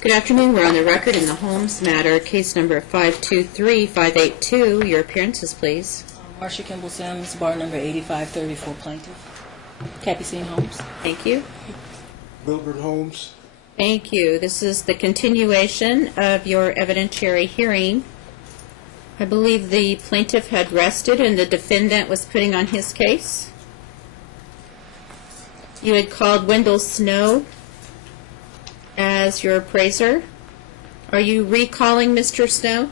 Good afternoon. We're on the record in the Holmes matter, case number 523582. Your appearances, please. Marsha Kimball Sims, bar number 8534, plaintiff. Capucine Holmes. Thank you. Wilbert Holmes. Thank you. This is the continuation of your evidentiary hearing. I believe the plaintiff had rested and the defendant was putting on his case. You had called Wendell Snow as your appraiser. Are you recalling Mr. Snow?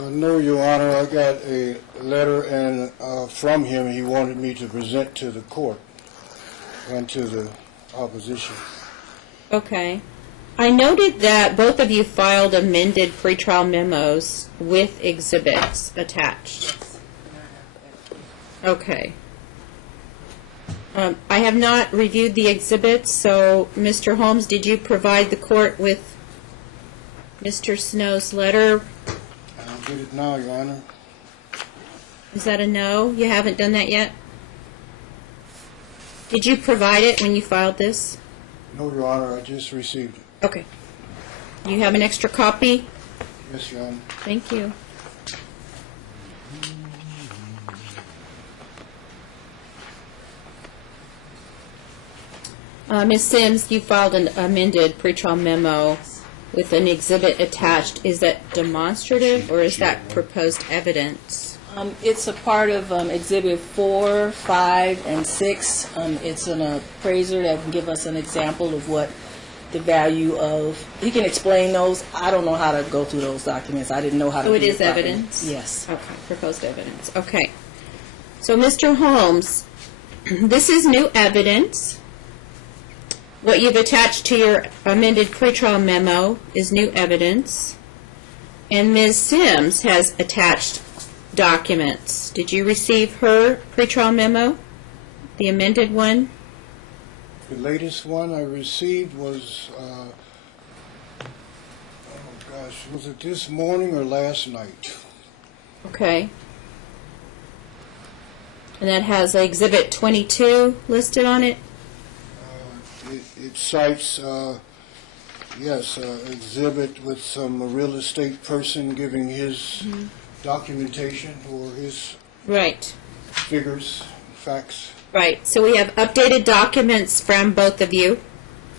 No, Your Honor. I got a letter and from him he wanted me to present to the court and to the opposition. Okay. I noted that both of you filed amended pretrial memos with exhibits attached. Okay. I have not reviewed the exhibits, so Mr. Holmes, did you provide the court with Mr. Snow's letter? I'll get it now, Your Honor. Is that a no? You haven't done that yet? Did you provide it when you filed this? No, Your Honor. I just received it. Okay. You have an extra copy? Yes, Your Honor. Thank you. Ms. Sims, you filed an amended pretrial memo with an exhibit attached. Is that demonstrative or is that proposed evidence? It's a part of Exhibit 4, 5, and 6. It's an appraiser that can give us an example of what the value of. He can explain those. I don't know how to go through those documents. I didn't know how to. So it do is properly. evidence? Yes. Okay, proposed evidence. Okay. So, Mr. Holmes, this is new evidence. What you've attached to your amended pretrial memo is new evidence. And Ms. Sims has attached documents. Did you receive her pretrial memo, the amended one? The latest one I received was, was it this morning or last night? Okay. And that has Exhibit 22 listed on it? It cites, exhibit with some real estate person giving his documentation or his Right. figures, facts. Right. So we have updated documents from both of you.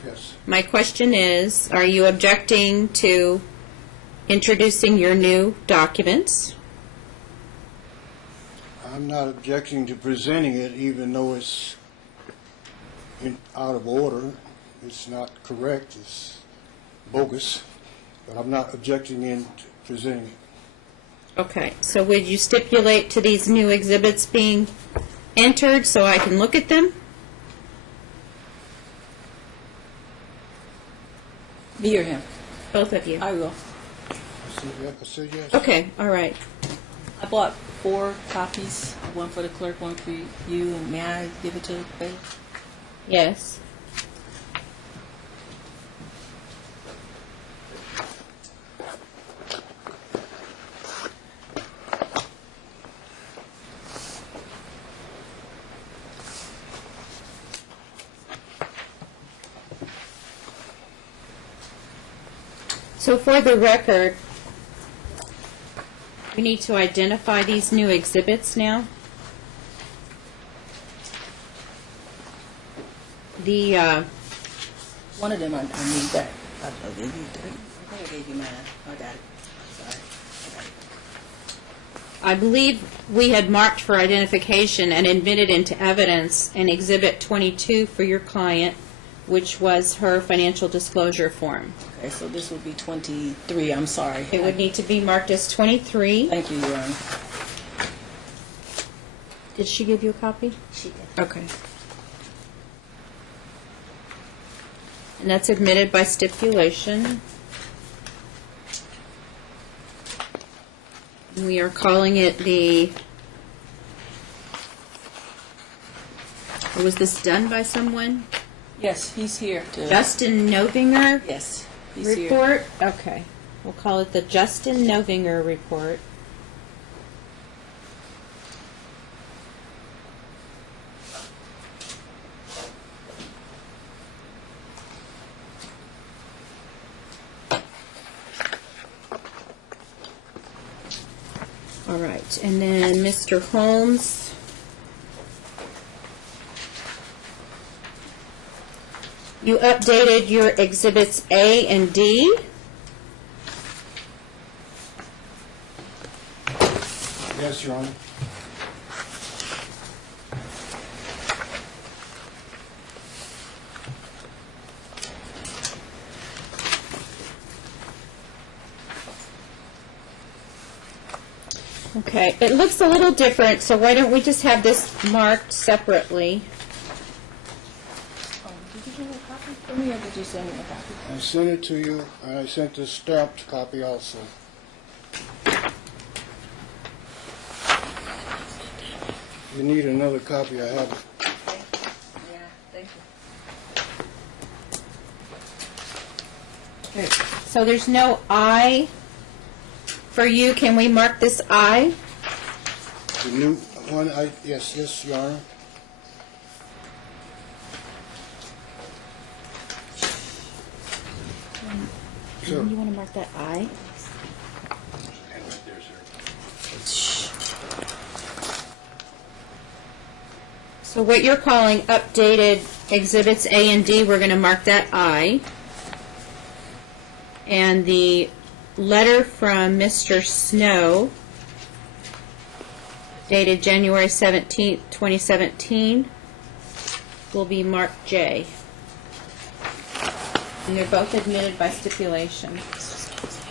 Yes. My question is, are you objecting to introducing your new documents? I'm not objecting to presenting it, even though it's out of order. It's not correct. It's bogus. But I'm not objecting in presenting it. Okay. So would you stipulate to these new exhibits being entered so I can look at them? Me or him? Both of you. I will. I said yes. Okay. All right. I bought 4 copies, one for the clerk, one for you, and may I give it to the bailiff? Yes. So for the record, we need to identify these new exhibits now. The One of them I need that. I think I gave you mine. I got it. Sorry. I got it. I believe we had marked for identification and admitted into evidence an Exhibit 22 for your client, which was her financial disclosure form. Okay, so this would be 23. I'm sorry. It would need to be marked as 23. Thank you, Your Honor. Did she give you a copy? She did. Okay. And that's admitted by stipulation. We are calling it the... Was this done by someone? Yes, he's here. Justin Novinger Yes, he's here. report? Okay. We'll call it the Justin Novinger report. All right, and then Mr. Holmes. You updated your exhibits A and D. Yes, Your Honor. Okay, it looks a little different, so why don't we just have this marked separately? Did you get a copy for me, or did you send me a copy? I sent it to you, and I sent the stamped copy also. If you need another copy, I have it. Yeah, thank you. Okay, so there's no I for you. Can we mark this I? The new one, yes, Your Honor. Sure. You want to mark that I? So what you're calling updated exhibits A and D, we're going to mark that I. And the letter from Mr. Snow, dated January 17th, 2017, will be marked J. And they're both admitted by stipulation.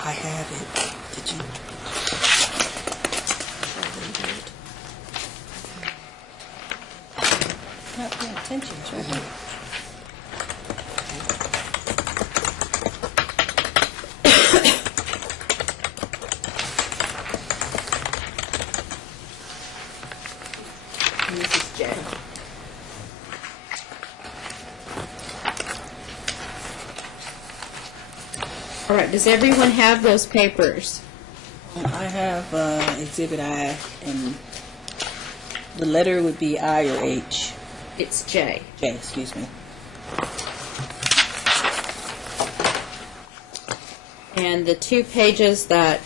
I have it. Did you? Not paying attention. It's right here. And this is J. All right, does everyone have those papers? I have Exhibit I, and the letter would be I or H. It's J. J, excuse me. And the 2 pages that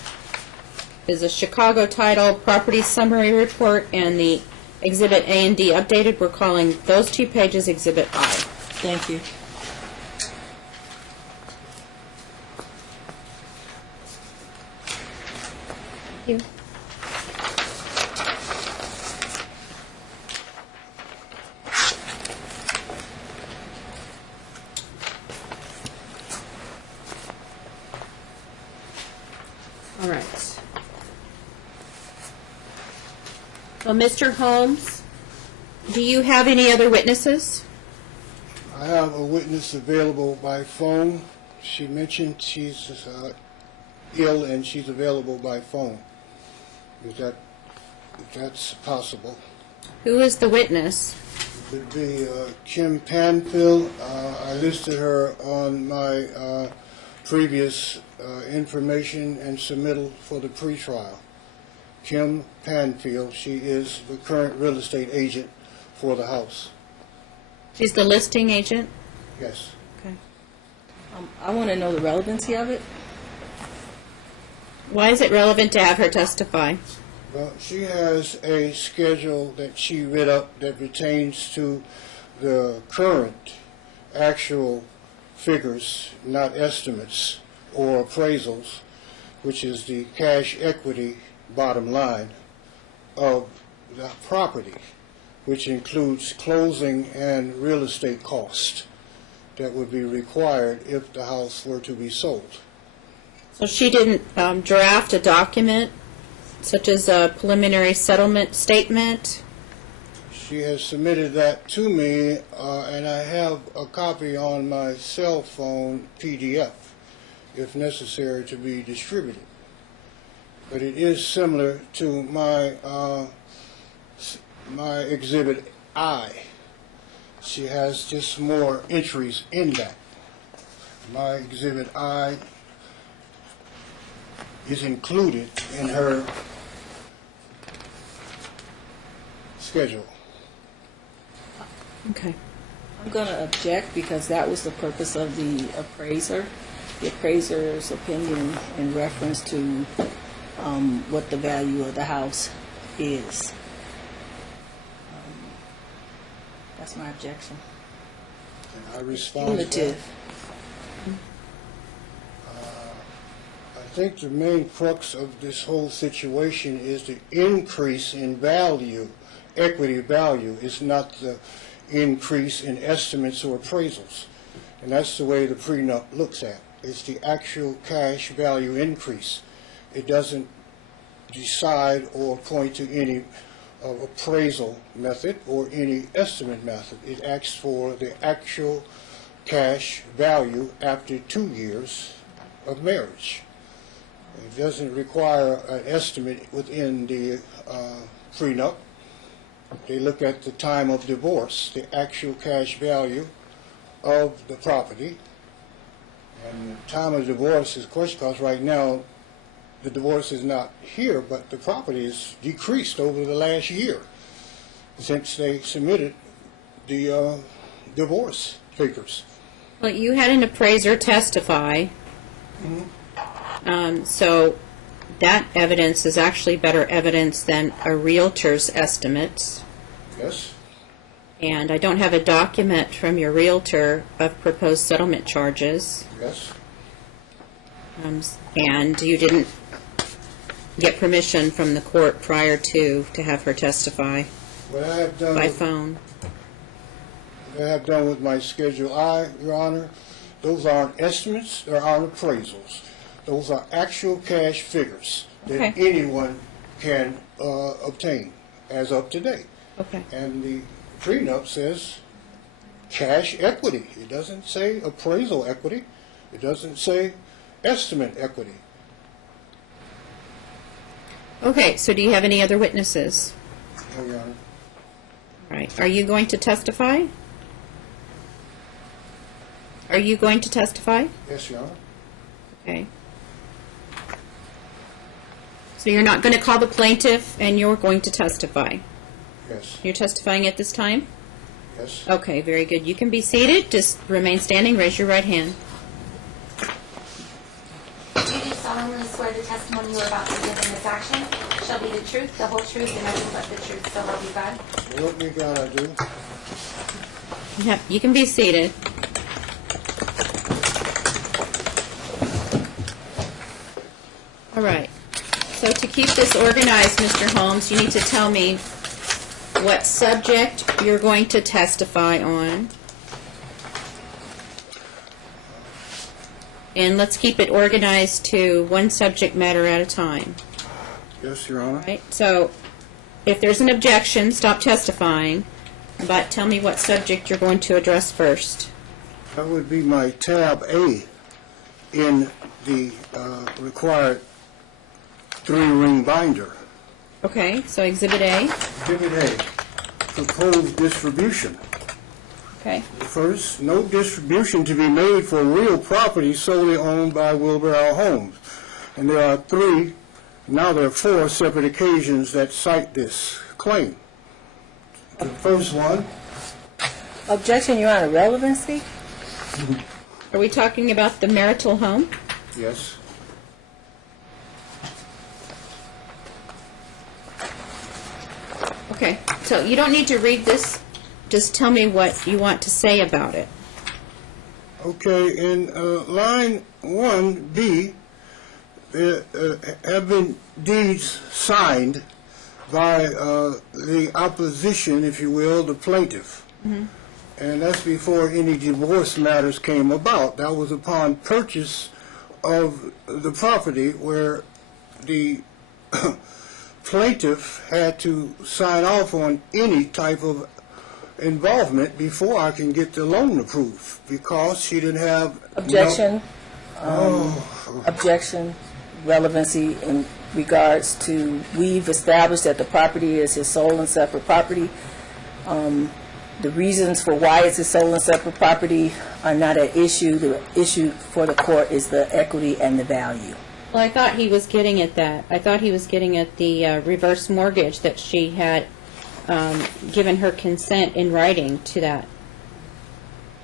is a Chicago title, property summary report, and the Exhibit A and D updated, we're calling those 2 pages Exhibit I. Thank you. Thank you. All right. Well, Mr. Holmes, do you have any other witnesses? I have a witness available by phone. She mentioned she's ill and she's available by phone. If that's possible. Who is the witness? It would be Kim Panfield. I listed her on my previous information and submittal for the pretrial. Kim Panfield, she is the current real estate agent for the house. She's the listing agent? Yes. Okay. I want to know the relevancy of it. Why is it relevant to have her testify? Well, she has a schedule that she read up that pertains to the current actual figures, not estimates or appraisals, which is the cash equity bottom line of the property, which includes closing and real estate cost that would be required if the house were to be sold. So she didn't draft a document, such as a preliminary settlement statement? She has submitted that to me, and I have a copy on my cell phone PDF, if necessary, to be distributed. But it is similar to my my Exhibit I. She has just more entries in that. My Exhibit I is included in her schedule. Okay. I'm going to object because that was the purpose of the appraiser. The appraiser's opinion in reference to what the value of the house is. That's my objection. Can I respond to that? Cumulative. I think the main crux of this whole situation is the increase in value, equity value. It's not the increase in estimates or appraisals. And that's the way the prenup looks at. It's the actual cash value increase. It doesn't decide or point to any appraisal method or any estimate method. It asks for the actual cash value after 2 years of marriage. It doesn't require an estimate within the prenup. They look at the time of divorce, the actual cash value of the property. And the time of divorce is question because right now the divorce is not here, but the property is decreased over the last year since they submitted the divorce papers. Well, you had an appraiser testify, so that evidence is actually better evidence than a realtor's estimates. Yes? And I don't have a document from your realtor of proposed settlement charges. Yes? And you didn't get permission from the court prior to have her testify What I have done by with, phone. what I have done with my Schedule I, Your Honor, those aren't estimates, they aren't appraisals. Those are actual cash figures that Okay. anyone can obtain as of today. Okay. And the prenup says cash equity. It doesn't say appraisal equity. It doesn't say estimate equity. Okay, so do you have any other witnesses? No, Your Honor. All right. Are you going to testify? Are you going to testify? Yes, Your Honor. Okay. So you're not going to call the plaintiff and you're going to testify? Yes. You're testifying at this time? Yes. Okay, very good. You can be seated. Just remain standing. Raise your right hand. Do you solemnly swear the testimony you are about to give in this action shall be the truth, the whole truth, and nothing but the truth, so help you God? What me God I do. Yep, you can be seated. All right. So to keep this organized, Mr. Holmes, you need to tell me what subject you're going to testify on. And let's keep it organized to one subject matter at a time. Yes, Your Honor. Right? So if there's an objection, stop testifying, but tell me what subject you're going to address first. That would be my tab A in the required 3-ring binder. Okay, so Exhibit A. Exhibit A, proposed distribution. Okay. First, no distribution to be made for real property solely owned by Wilbur L. Holmes. And there are 3, now there are 4 separate occasions that cite this claim. The first one, Objection, Your Honor. Relevancy? Are we talking about the marital home? yes. Okay, so you don't need to read this. Just tell me what you want to say about it. Okay, in line 1B, there have been deeds signed by the opposition, if you will, the plaintiff. And that's before any divorce matters came about. That was upon purchase of the property where the plaintiff had to sign off on any type of involvement before I can get the loan approved because she didn't have... Objection. Objection. Relevancy in regards to, we've established that the property is his sole and separate property. The reasons for why it's his sole and separate property are not an issue. The issue for the court is the equity and the value. Well, I thought he was getting at that. I thought he was getting at the reverse mortgage that she had given her consent in writing to that.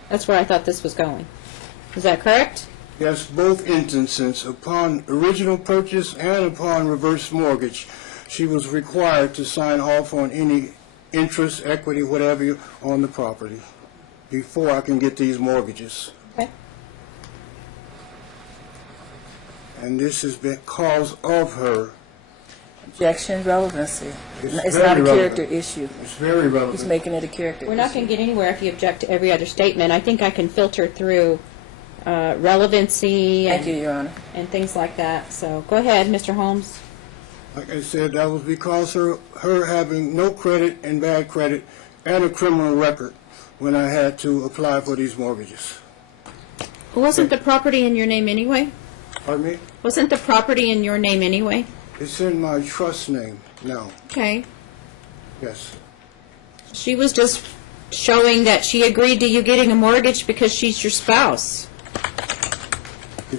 That's where I thought this was going. Is that correct? Yes, both instances, upon original purchase and upon reverse mortgage, she was required to sign off on any interest, equity, whatever, on the property before I can get these mortgages. Okay. And this is because of her. Objection, relevancy. It's very not a relevant. character issue. It's very relevant. He's making it a character We're not issue. going to get anywhere if you object to every other statement. I think I can filter through relevancy Thank you, Your Honor. and things like that. So go ahead, Mr. Holmes. Like I said, that was because her having no credit and bad credit and a criminal record when I had to apply for these mortgages. Wasn't the property in your name anyway? Pardon me? Wasn't the property in your name anyway? It's in my trust name now, Okay. yes. She was just showing that she agreed to you getting a mortgage because she's your spouse.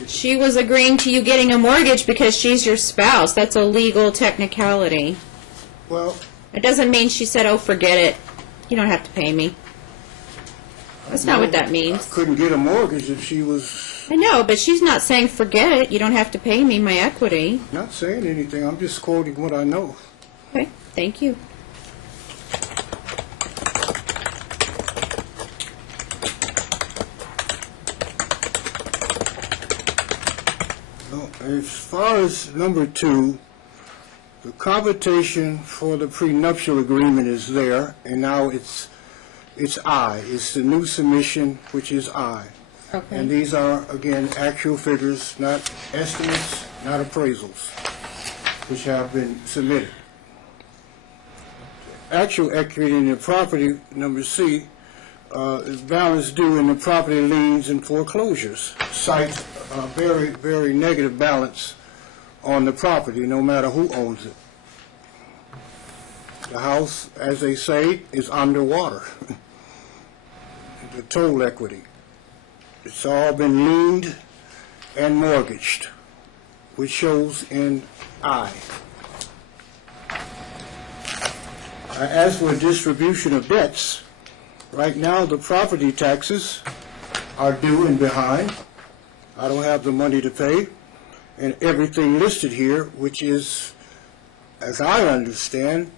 She was agreeing to you getting a mortgage because she's your spouse. That's a legal technicality. Well, It doesn't mean she said, oh, forget it. You don't have to pay me. That's not what that I means. couldn't get a mortgage if she was I know, but she's not saying forget it. You don't have to pay me my equity. not saying anything. I'm just quoting what I know. Okay, thank you. Well, as far as number 2, the convocation for the prenuptial agreement is there, and now it's I. It's the new submission, which is I. Okay. And these are, again, actual figures, not estimates, not appraisals, which have been submitted. Actual equity in the property, number C, is balance due in the property liens and foreclosures. Cite a very, very negative balance on the property, no matter who owns it. The house, as they say, is underwater. The total equity. It's all been liened and mortgaged, which shows in I. As for distribution of debts, right now the property taxes are due and behind. I don't have the money to pay, and everything listed here, which is, as I understand,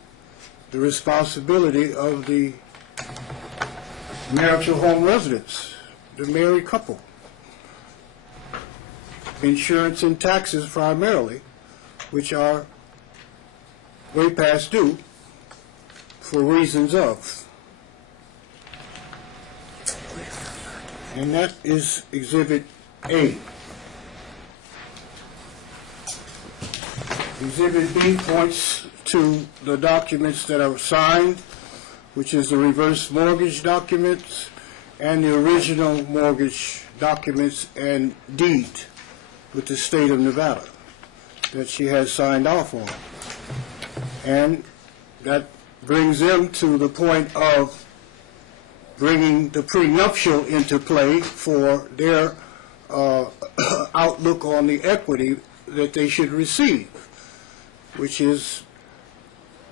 the responsibility of the marital home residents, the married couple. Insurance and taxes primarily, which are way past due for reasons of. And that is Exhibit A. Exhibit B points to the documents that are signed, which is the reverse mortgage documents and the original mortgage documents and deed with the state of Nevada that she has signed off on. And that brings them to the point of bringing the prenuptial into play for their outlook on the equity that they should receive, which is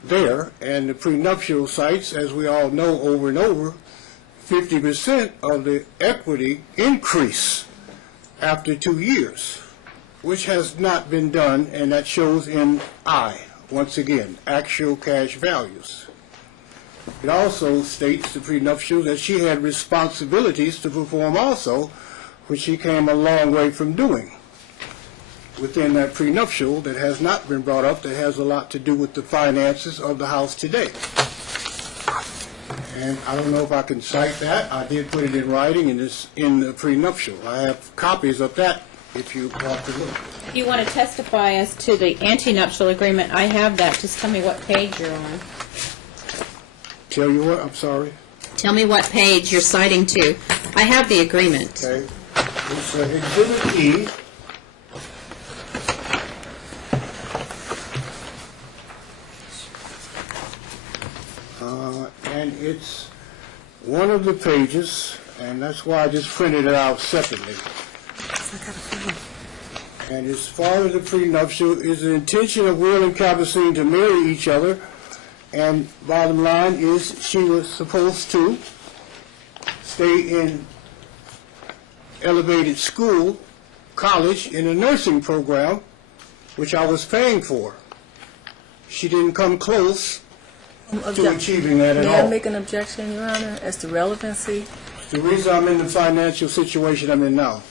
there. And the prenuptial sites, as we all know over and over, 50% of the equity increase after 2 years, which has not been done, and that shows in I, once again, actual cash values. It also states, the prenuptial, that she had responsibilities to perform also, which she came a long way from doing within that prenuptial that has not been brought up, that has a lot to do with the finances of the house today. And I don't know if I can cite that. I did put it in writing in the prenuptial. I have copies of that if you want to look. If you want to testify as to the antenuptial agreement, I have that. Just tell me what page you're on. Tell you what, I'm sorry. Tell me what page you're citing to. I have the agreement. Okay. It's Exhibit E. And it's one of the pages, and that's why I just printed it out separately. And as far as the prenuptial, is the intention of Will and Capucine to marry each other, and bottom line is she was supposed to stay in elevated school college in a nursing program, which I was paying for. She didn't come close to achieving that at May I all. make an objection, Your Honor, as to relevancy? The reason I'm in the financial situation I'm in now.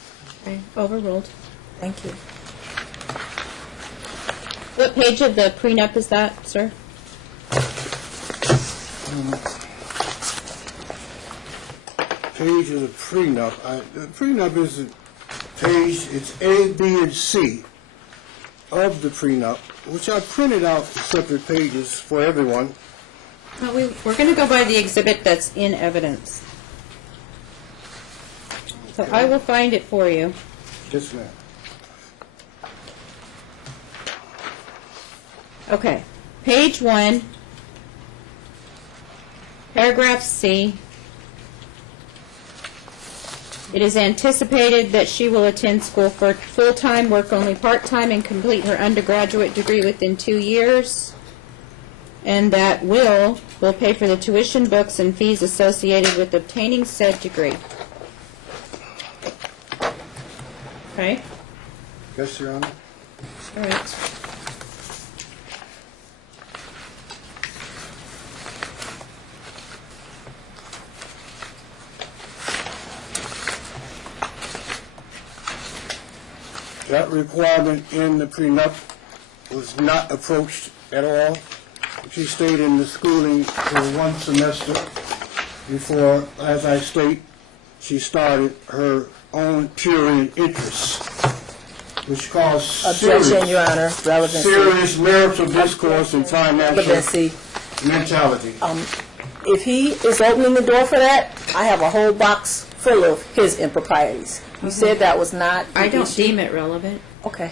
Okay, overruled. Thank you. What page of the prenup is that, sir? Page of the prenup. The prenup is a page, it's A, B, and C of the prenup, which I printed out separate pages for everyone. We're going to go by the exhibit that's in evidence. So I will find it for you. Yes, ma'am. Okay, page 1, paragraph C. It is anticipated that she will attend school for full-time, work only part-time, and complete her undergraduate degree within 2 years. And that will pay for the tuition, books, and fees associated with obtaining said degree. Okay? Yes, Your Honor. All right. That requirement in the prenup was not approached at all. She stayed in the schooling for 1 semester before, as I state, she started her own purely interest, which caused Objection, Your Honor, relevancy. serious marital discourse and financial Relevancy. mentality. If he is opening the door for that, I have a whole box full of his improprieties. You said that was not the I don't issue? deem it relevant. Okay.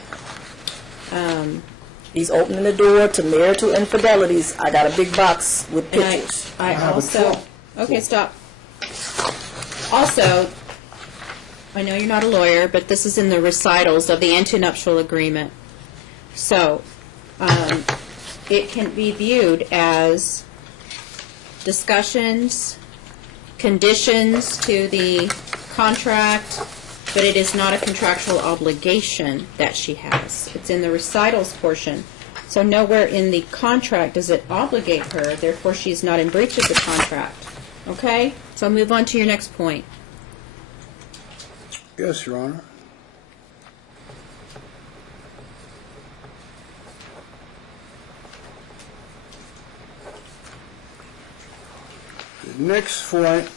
He's opening the door to marital infidelities. I got a big box with And pictures. I have a also, trunk. okay, stop. Also, I know you're not a lawyer, but this is in the recitals of the antenuptial agreement. So, it can be viewed as discussions, conditions to the contract, but it is not a contractual obligation that she has. It's in the recitals portion. So nowhere in the contract does it obligate her, therefore she is not in breach of the contract. Okay? So I'll move on to your next point. Yes, Your Honor. The next point,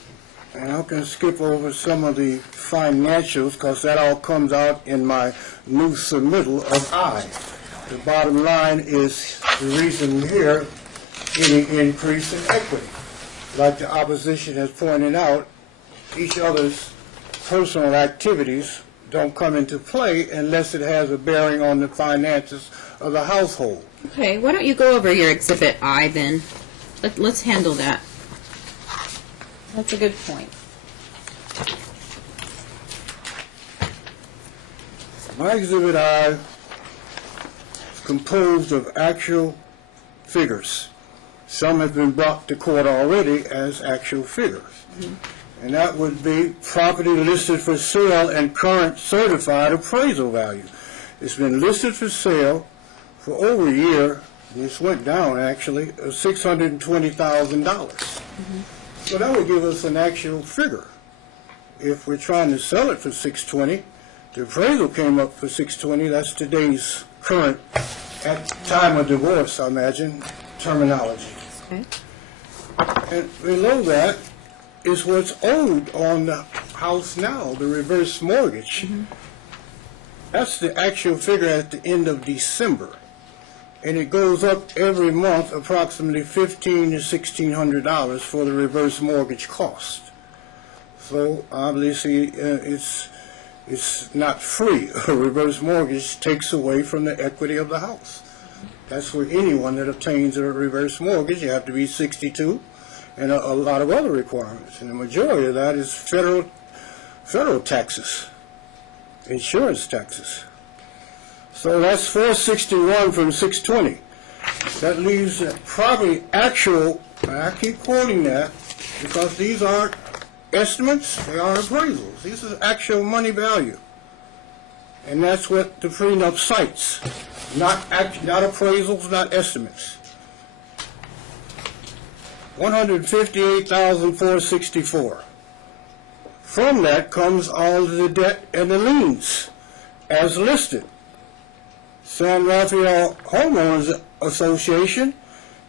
and I can skip over some of the financials because that all comes out in my new submittal of I. The bottom line is the reason here, any increase in equity. Like the opposition has pointed out, each other's personal activities don't come into play unless it has a bearing on the finances of the household. Okay, why don't you go over your Exhibit I then? Let's handle that. That's a good point. My Exhibit I is composed of actual figures. Some have been brought to court already as actual figures. And that would be property listed for sale and current certified appraisal value. It's been listed for sale for over a year. This went down, actually, $620,000. So that would give us an actual figure. If we're trying to sell it for $620,000, the appraisal came up for $620,000. That's today's current, at time of divorce, I imagine, terminology. Okay. And below that is what's owed on the house now, the reverse mortgage. That's the actual figure at the end of December. And it goes up every month approximately $1,500 to $1,600 for the reverse mortgage cost. So obviously it's not free. A reverse mortgage takes away from the equity of the house. That's where anyone that obtains a reverse mortgage, you have to be 62 and a lot of other requirements. And the majority of that is federal taxes, insurance taxes. So that's $461 from $620. That leaves probably actual, and I keep quoting that because these aren't estimates, they are appraisals. These are actual money value. And that's what the prenup cites, not appraisals, not estimates. $158,464. From that comes all the debt and the liens, as listed. San Rafael Homeowners Association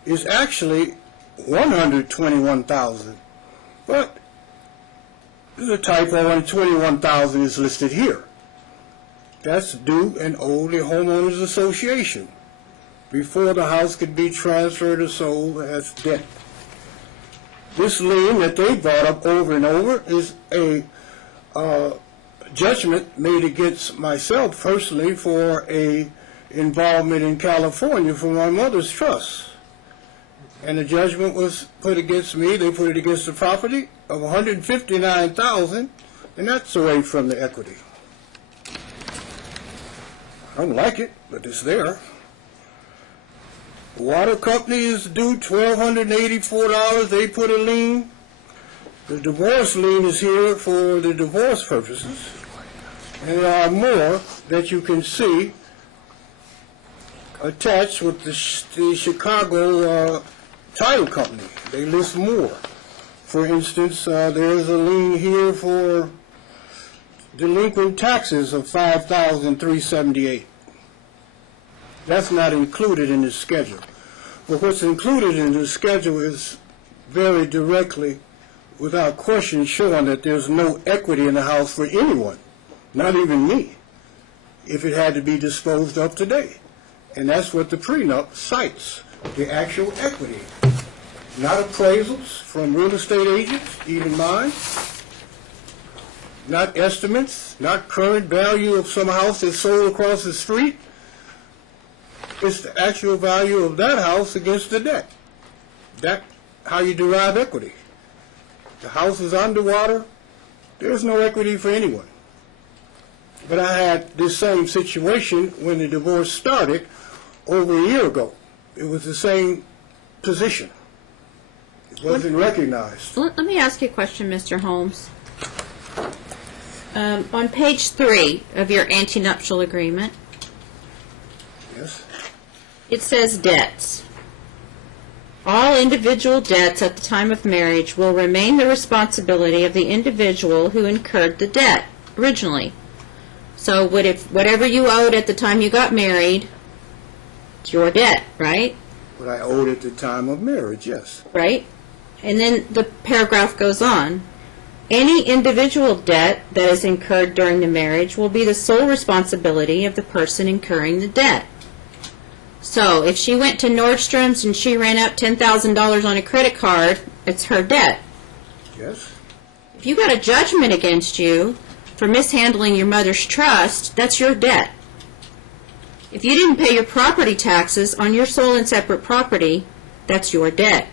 is actually $121,000, but there's a typo, and $21,000 is listed here. That's due and owed the Homeowners Association before the house could be transferred or sold as debt. This lien that they brought up over and over is a judgment made against myself personally for a involvement in California for my mother's trust. And the judgment was put against me. They put it against the property of $159,000, and that's away from the equity. I don't like it, but it's there. The water company is due $1,284. They put a lien. The divorce lien is here for the divorce purposes. And there are more that you can see attached with the Chicago title company. They list more. For instance, there's a lien here for delinquent taxes of $5,378. That's not included in the schedule. But what's included in the schedule is very directly, without question, showing that there's no equity in the house for anyone, not even me, if it had to be disposed of today. And that's what the prenup cites, the actual equity. Not appraisals from real estate agents, even mine. Not estimates, not current value of some house that's sold across the street. It's the actual value of that house against the debt. That's how you derive equity. The house is underwater, there's no equity for anyone. But I had this same situation when the divorce started over a year ago. It was the same position. It wasn't recognized. Let me ask you a question, Mr. Holmes. On page 3 of your antenuptial agreement, Yes. it says debts. All individual debts at the time of marriage will remain the responsibility of the individual who incurred the debt originally. So whatever you owed at the time you got married, it's your debt, right? What I owed at the time of marriage, yes. Right? And then the paragraph goes on. Any individual debt that is incurred during the marriage will be the sole responsibility of the person incurring the debt. So if she went to Nordstrom's and she ran up $10,000 on a credit card, it's her debt. Yes. If you got a judgment against you for mishandling your mother's trust, that's your debt. If you didn't pay your property taxes on your sole and separate property, that's your debt.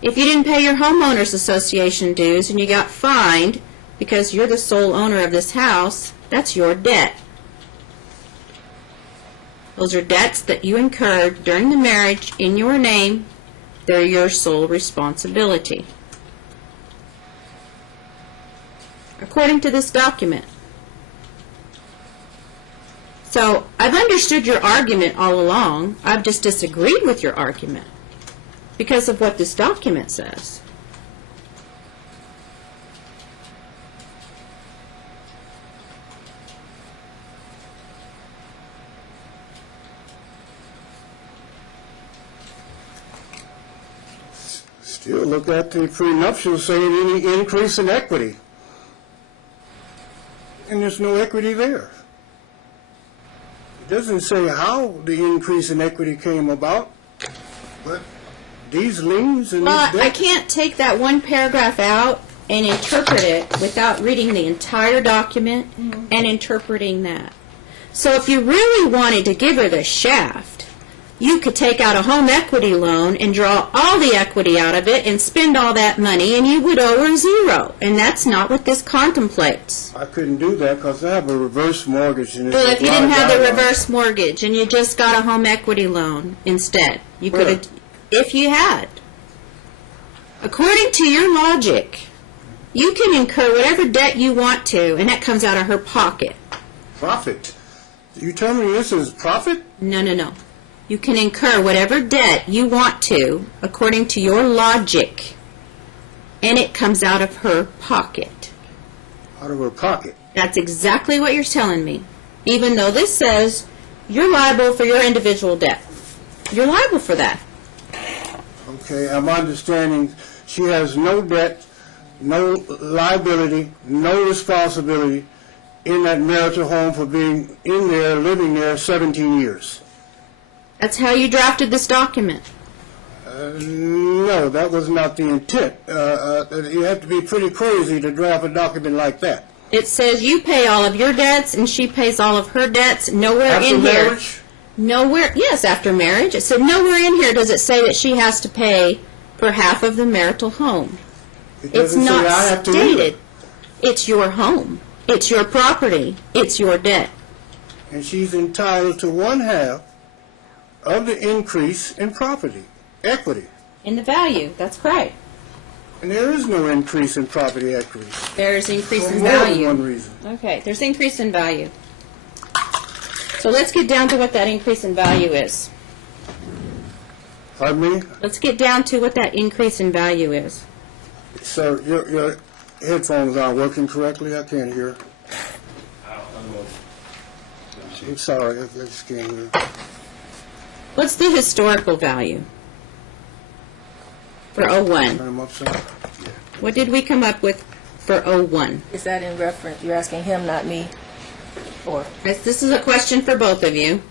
If you didn't pay your homeowners association dues and you got fined because you're the sole owner of this house, that's your debt. Those are debts that you incurred during the marriage in your name. They're your sole responsibility, according to this document. So I've understood your argument all along. I've just disagreed with your argument because of what this document says. Still look at the prenuptial saying any increase in equity. And there's no equity there. It doesn't say how the increase in equity came about, but these liens and Well, these I debts. can't take that one paragraph out and interpret it without reading the entire document and interpreting that. So if you really wanted to give her the shaft, you could take out a home equity loan and draw all the equity out of it and spend all that money, and you would owe her zero. And that's not what this contemplates. I couldn't do that because I have a reverse mortgage. And Well, there's if a you lot didn't of have the guidelines. reverse mortgage and you just got a home equity loan instead, you could have, if you had. According to your logic, you can incur whatever debt you want to, and that comes out of her pocket. Profit? You tell me this is profit? No, no, no. You can incur whatever debt you want to, according to your logic, and it comes out of her pocket. Out of her pocket? That's exactly what you're telling me. Even though this says you're liable for your individual debt. You're liable for that. Okay, I'm understanding she has no debt, no liability, no responsibility in that marital home for being in there, living there 17 years. That's how you drafted this document. No, that was not the intent. You have to be pretty crazy to draft a document like that. It says you pay all of your debts and she pays all of her debts. Nowhere After in here. marriage? Nowhere, yes, after marriage. It said nowhere in here does it say that she has to pay for half of the marital home. It It's doesn't say not I have to stated. It's your home. It's your property. It's your debt. And she's entitled to one half of the increase in property, equity. In the value, that's right. And there is no increase in property equity. There's increase For in more than value. one reason. Okay, there's increase in value. So let's get down to what that increase in value is. Pardon me? Let's get down to what that increase in value is. Sir, your headphones aren't working correctly. I can't hear. I'm sorry, I just can't hear. What's the historical value for 01? Turn them up, sir. What did we come up with for 01? Is that in reference, you're asking him, not me? Or, This is a question for both of you.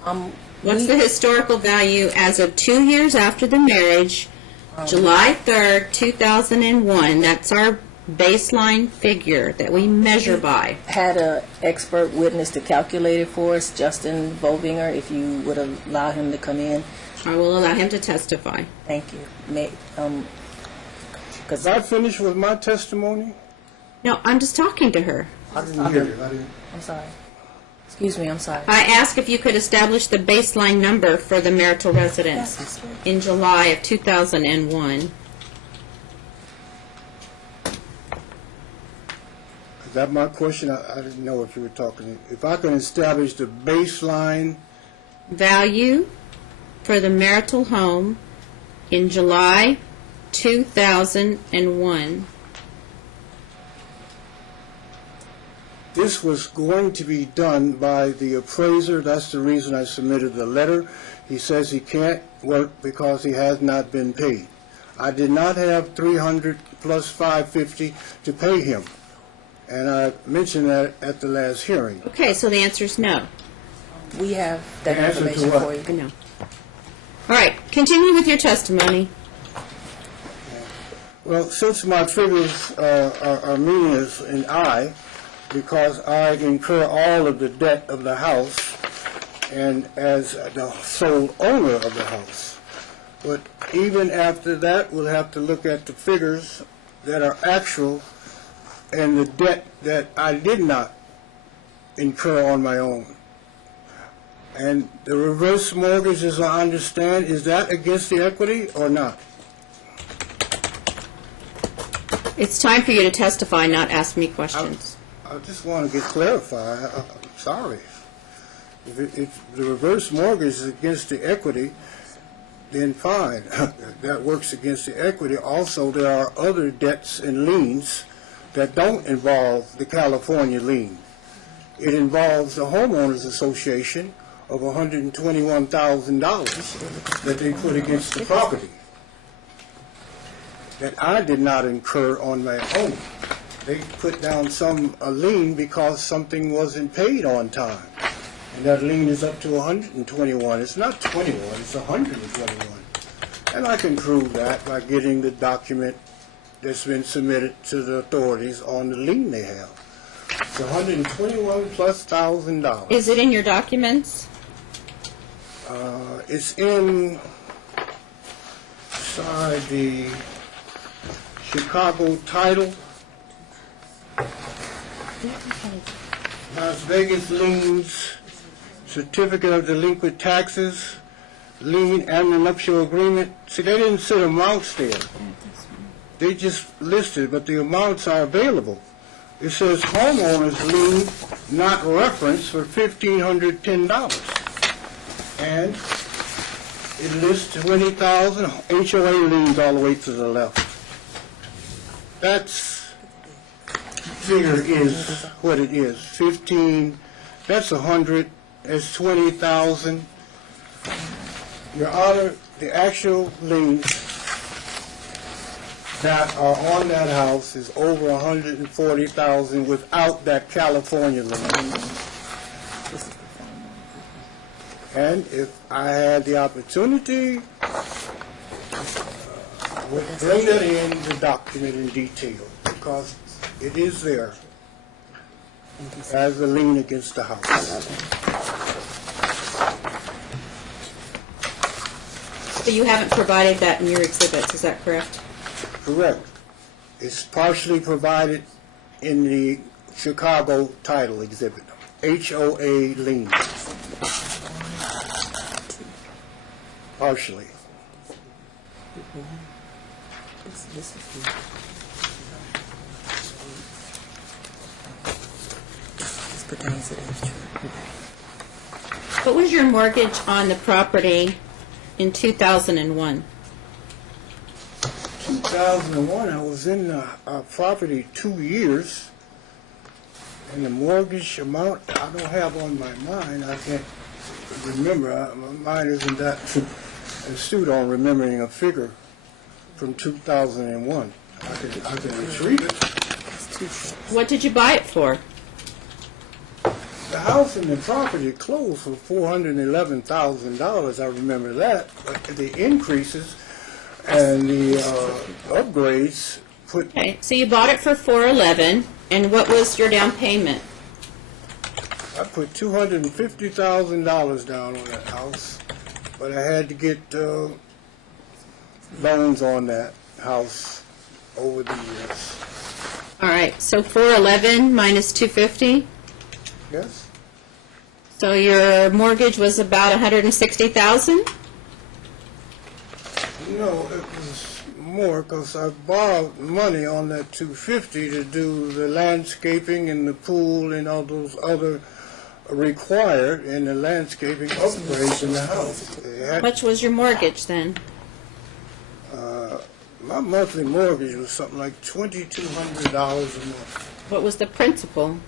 What's the historical value as of 2 years after the marriage, July 3rd, 2001? That's our baseline figure that we measure by. had a expert witness to calculate it for us, Justin Bovinger, if you would allow him to come in. I will allow him to testify. Thank you. Is I finished with my testimony? No, I'm just talking to her. I didn't hear you. I'm sorry. Excuse me, I'm sorry. I asked if you could establish the baseline number for the marital residence in July of 2001. Is that my question? I didn't know if you were talking. If I can establish the baseline Value for the marital home in July 2001. This was going to be done by the appraiser. That's the reason I submitted the letter. He says he can't work because he has not been paid. I did not have $300 plus $550 to pay him, and I mentioned that at the last hearing. Okay, so the answer is no. We have that The answer to information what? for you. No. All right, continue with your testimony. Well, since my figures are meaningless in I, because I incur all of the debt of the house and as the sole owner of the house. But even after that, we'll have to look at the figures that are actual and the debt that I did not incur on my own. And the reverse mortgage, as I understand, is that against the equity or not? It's time for you to testify, not ask me questions. I just want to get clarified. I'm sorry. If the reverse mortgage is against the equity, then fine. That works against the equity. Also, there are other debts and liens that don't involve the California lien. It involves the homeowners association of $121,000 that they put against the property that I did not incur on my own. They put down a lien because something wasn't paid on time. And that lien is up to 121. It's not 21, it's 121. And I can prove that by getting the document that's been submitted to the authorities on the lien they have. It's 121 plus $1,000. Is it in your documents? It's inside the Chicago title. Las Vegas liens, certificate of delinquent taxes, lien and the nuptial agreement. See, they didn't set amounts there. They just listed, but the amounts are available. it says homeowner's lien not referenced for $1,510. And it lists 20,000 HOA liens all the way to the left. Figure is what it is. 15, that's 100, that's 20,000. Your Honor, the actual liens that are on that house is over 140,000 without that California lien. And if I had the opportunity, I would bring that in the document in detail, because it is there as a lien against the house. So you haven't provided that in your exhibits, is that correct? Correct. It's partially provided in the Chicago title exhibit, HOA lien. Partially. What was your mortgage on the property in 2001? 2001, I was in the property 2 years, and the mortgage amount I don't have on my mind. I can't remember. My mind isn't that astute on remembering a figure from 2001. I can retrieve it. What did you buy it for? The house and the property closed for $411,000. I remember that. But the increases and the upgrades put. Okay, so you bought it for $411, and what was your down payment? I put $250,000 down on that house, but I had to get loans on that house over the years. All right, so $411 minus $250. Yes? So your mortgage was about $160,000. No, it was more because I borrowed money on that $250 to do the landscaping and the pool and all those other required in the landscaping upgrades in the house. How much was your mortgage then? My monthly mortgage was something like $2,200 a month. What was the principal?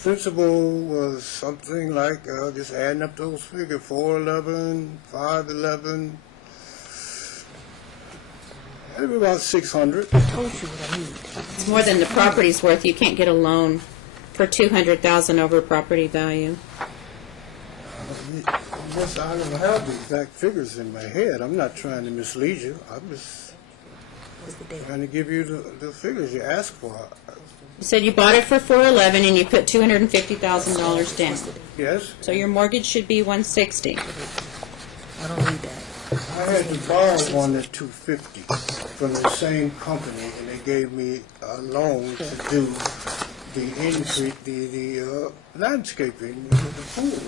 Principal was something like, just adding up those figures, 411, 511, maybe about 600. It's more than the property's worth. You can't get a loan for $200,000 over property value. Yes, I don't have the exact figures in my head. I'm not trying to mislead you. I'm just trying to give you the figures you asked for. You said you bought it for $411 and you put $250,000 down. Yes? So your mortgage should be $160. I don't need that. I had to borrow one at $250 from the same company, and they gave me a loan to do the increase, the landscaping with the pool.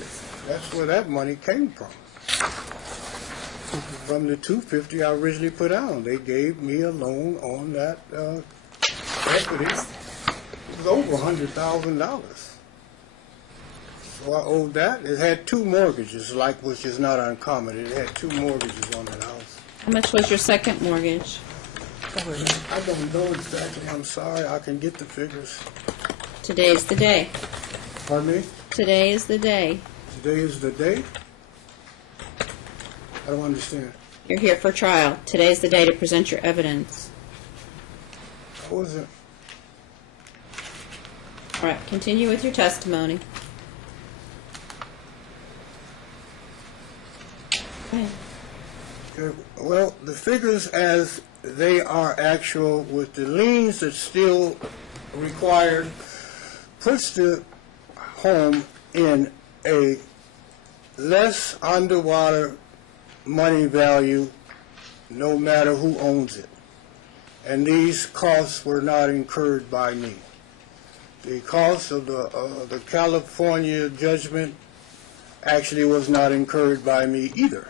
That's where that money came from. From the $250 I originally put down, they gave me a loan on that equity. It was over $100,000. So I owed that. It had two mortgages, which is not uncommon. It had two mortgages on that house. How much was your second mortgage? I don't know exactly. I'm sorry. I can get the figures. Today's the day. Pardon me? Today is the day. Today is the day? I don't understand. You're here for trial. Today's the day to present your evidence. I wasn't. All right, continue with your testimony. Go ahead. Okay, well, the figures as they are actual with the liens that's still required puts the home in a less underwater money value no matter who owns it. And these costs were not incurred by me. The cost of the California judgment actually was not incurred by me either,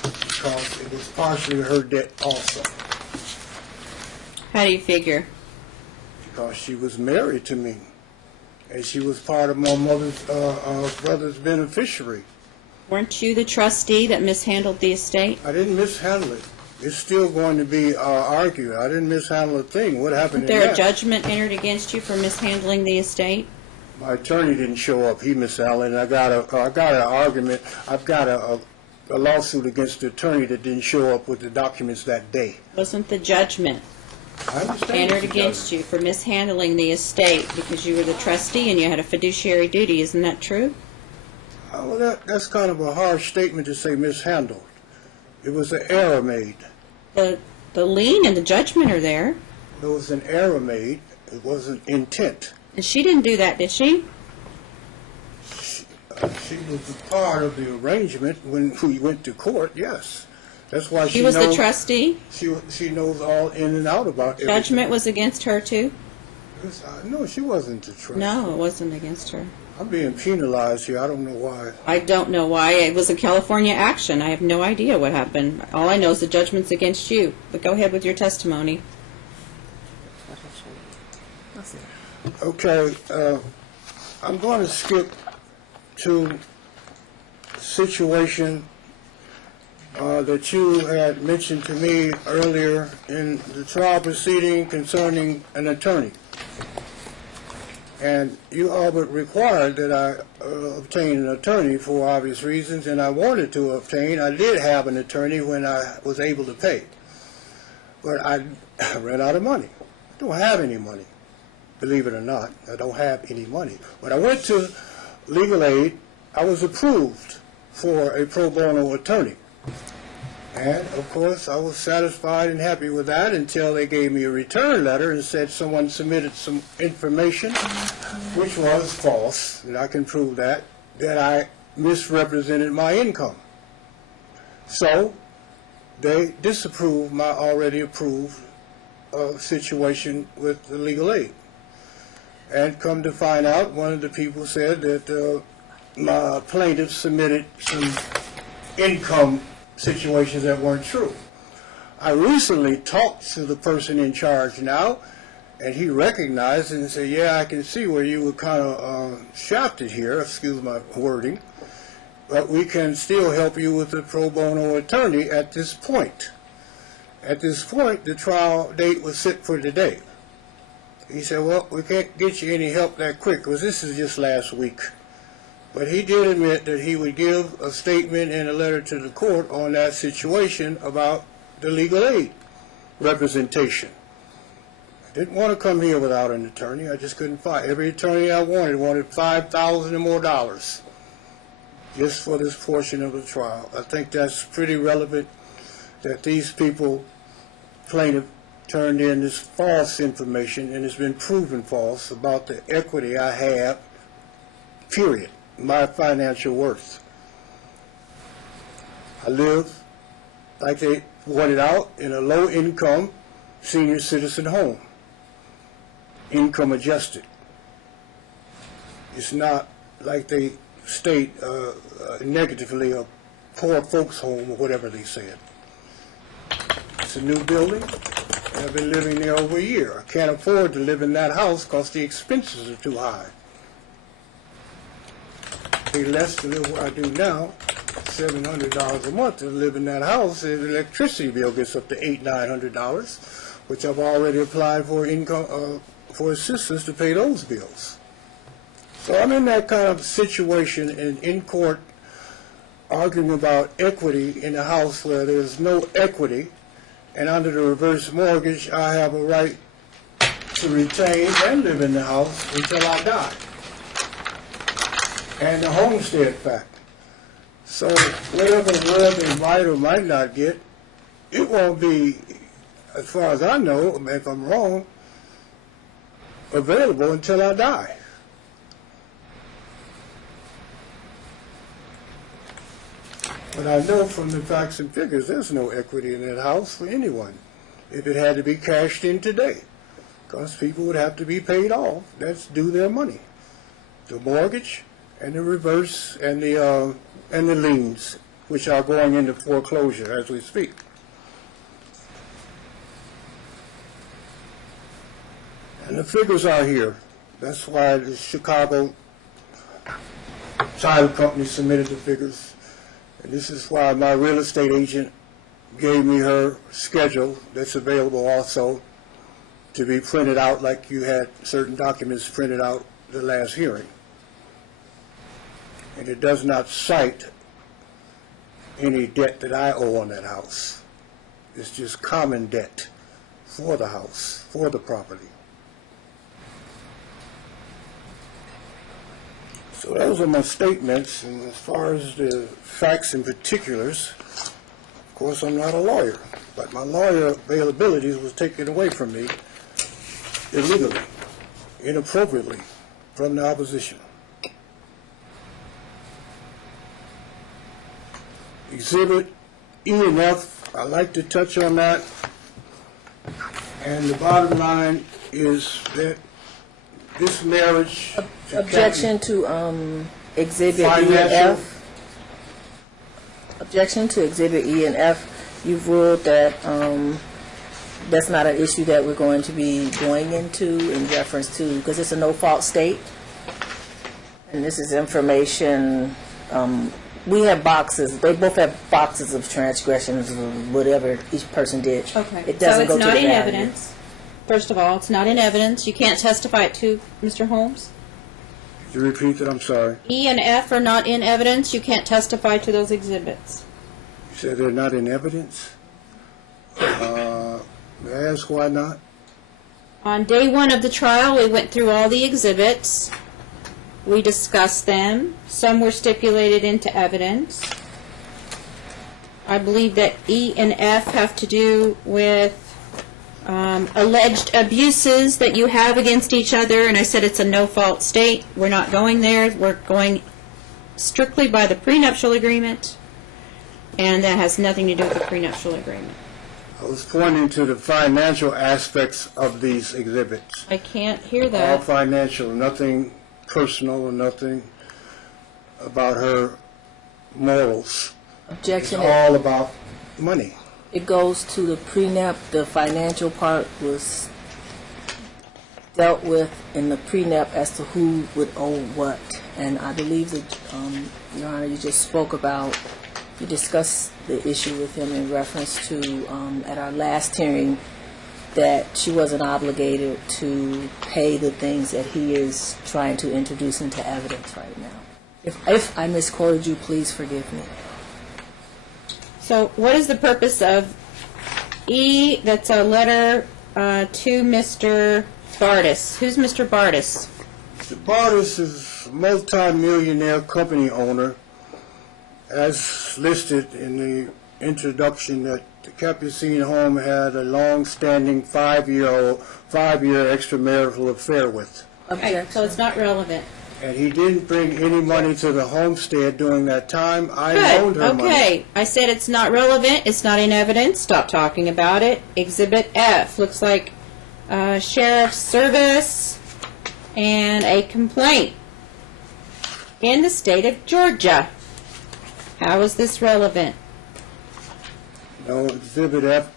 because it was partially her debt also. How do you figure? because she was married to me, and she was part of my brother's beneficiary. Weren't you the trustee that mishandled the estate? I didn't mishandle it. It's still going to be argued. I didn't mishandle a thing. What happened Wasn't in there a that? judgment entered against you for mishandling the estate? My attorney didn't show up. He mishandled it. And I got an argument. I've got a lawsuit against the attorney that didn't show up with the documents that day. Wasn't the judgment I understand. entered against you for mishandling the estate because you were the trustee and you had a fiduciary duty? Isn't that true? Well, that's kind of a harsh statement to say mishandled. It was an error made. The lien and the judgment are there. There was an error made. It wasn't intent. And she didn't do that, did she? She was a part of the arrangement when we went to court, yes. That's why She was the trustee? She knows all in and out about everything. Judgment was against her, too? No, she wasn't the trustee. No, it wasn't against her. I'm being penalized here. I don't know why. I don't know why. It was a California action. I have no idea what happened. All I know is the judgment's against you. But go ahead with your testimony. Okay, I'm going to skip to a situation that you had mentioned to me earlier in the trial proceeding concerning an attorney. And you all but required that I obtain an attorney for obvious reasons, and I wanted to obtain. I did have an attorney when I was able to pay. But I ran out of money. I don't have any money. Believe it or not, I don't have any money. When I went to legal aid, I was approved for a pro bono attorney. And, of course, I was satisfied and happy with that until they gave me a return letter and said someone submitted some information, which was false, and I can prove that I misrepresented my income. So they disapproved my already approved situation with the legal aid. And come to find out, one of the people said that my plaintiff submitted some income situations that weren't true. I recently talked to the person in charge now, and he recognized it and said, yeah, I can see where you were kind of shafted here, excuse my wording, but we can still help you with a pro bono attorney at this point. At this point, the trial date was set for today. He said, well, we can't get you any help that quick, because this is just last week. But he did admit that he would give a statement and a letter to the court on that situation about the legal aid representation. I didn't want to come here without an attorney. I just couldn't find. Every attorney I wanted $5,000 or more just for this portion of the trial. I think that's pretty relevant that these people, plaintiff, turned in this false information, and it's been proven false about the equity I have, period. My financial worth. I live, like they pointed out, in a low-income senior citizen home, income adjusted. It's not like they state negatively a poor folks home or whatever they said. It's a new building, and I've been living there over a year. I can't afford to live in that house because the expenses are too high. Pay less to live where I do now, $700 a month to live in that house, and the electricity bill gets up to $800-900, which I've already applied for income for assistance to pay those bills. So I'm in that kind of situation and in court arguing about equity in a house where there's no equity, and under the reverse mortgage I have a right to retain and live in the house until I die. And the homestead fact. So whatever word they might or might not get, it won't be, as far as I know, if I'm wrong, available until I die. But I know from the facts and figures there's no equity in that house for anyone if it had to be cashed in today, because people would have to be paid off. That's due their money. The mortgage and the reverse and the liens, which are going into foreclosure as we speak. And the figures are here. That's why the Chicago title company submitted the figures. And this is why my real estate agent gave me her schedule that's available also to be printed out like you had certain documents printed out the last hearing. And it does not cite any debt that I owe on that house. It's just common debt for the house, for the property. So those are my statements, and as far as the facts and particulars, of course I'm not a lawyer, but my lawyer availability was taken away from me illegally, inappropriately, from the opposition. Exhibit E and F, I'd like to touch on that, and the bottom line is that this marriage... Objection to Exhibit E and F. Objection to Exhibit E and F. You've ruled that that's not an issue that we're going to be going into in reference to, because it's a no-fault state. And this is information, we have boxes, they both have boxes of transgressions of whatever each person did. Okay. It doesn't go to the So it's not in value. evidence. First of all, it's not in evidence. You can't testify it to, Mr. Holmes. Could you repeat that? I'm sorry. E and F are not in evidence. You can't testify to those exhibits. You said they're not in evidence? May I ask why not? On day one of the trial, we went through all the exhibits. We discussed them. Some were stipulated into evidence. I believe that E and F have to do with alleged abuses that you have against each other, and I said it's a no-fault state. We're not going there. We're going strictly by the prenuptial agreement, and that has nothing to do with the prenuptial agreement. I was pointing to the financial aspects of these exhibits. I can't hear All that. financial, nothing personal and nothing about her morals. It's Objection. all about money. It goes to the prenup. The financial part was dealt with in the prenup as to who would owe what. And I believe that, Your Honor, you just spoke about, you discussed the issue with him in reference to, at our last hearing, that she wasn't obligated to pay the things that he is trying to introduce into evidence right now. If I misquoted you, please forgive me. So what is the purpose of E, that's a letter to Mr. Bardis? Who's Mr. Bardis? Mr. Bardis is a multi-millionaire company owner, as listed in the introduction that the Capucine home had a long-standing five-year extramarital affair with. Okay, so it's not relevant. And he didn't bring any money to the homestead during that time. I loaned her Good, money. okay. I said it's not relevant, it's not in evidence, stop talking about it. Exhibit F, looks like sheriff's service and a complaint in the state of Georgia. How is this relevant? No, Exhibit F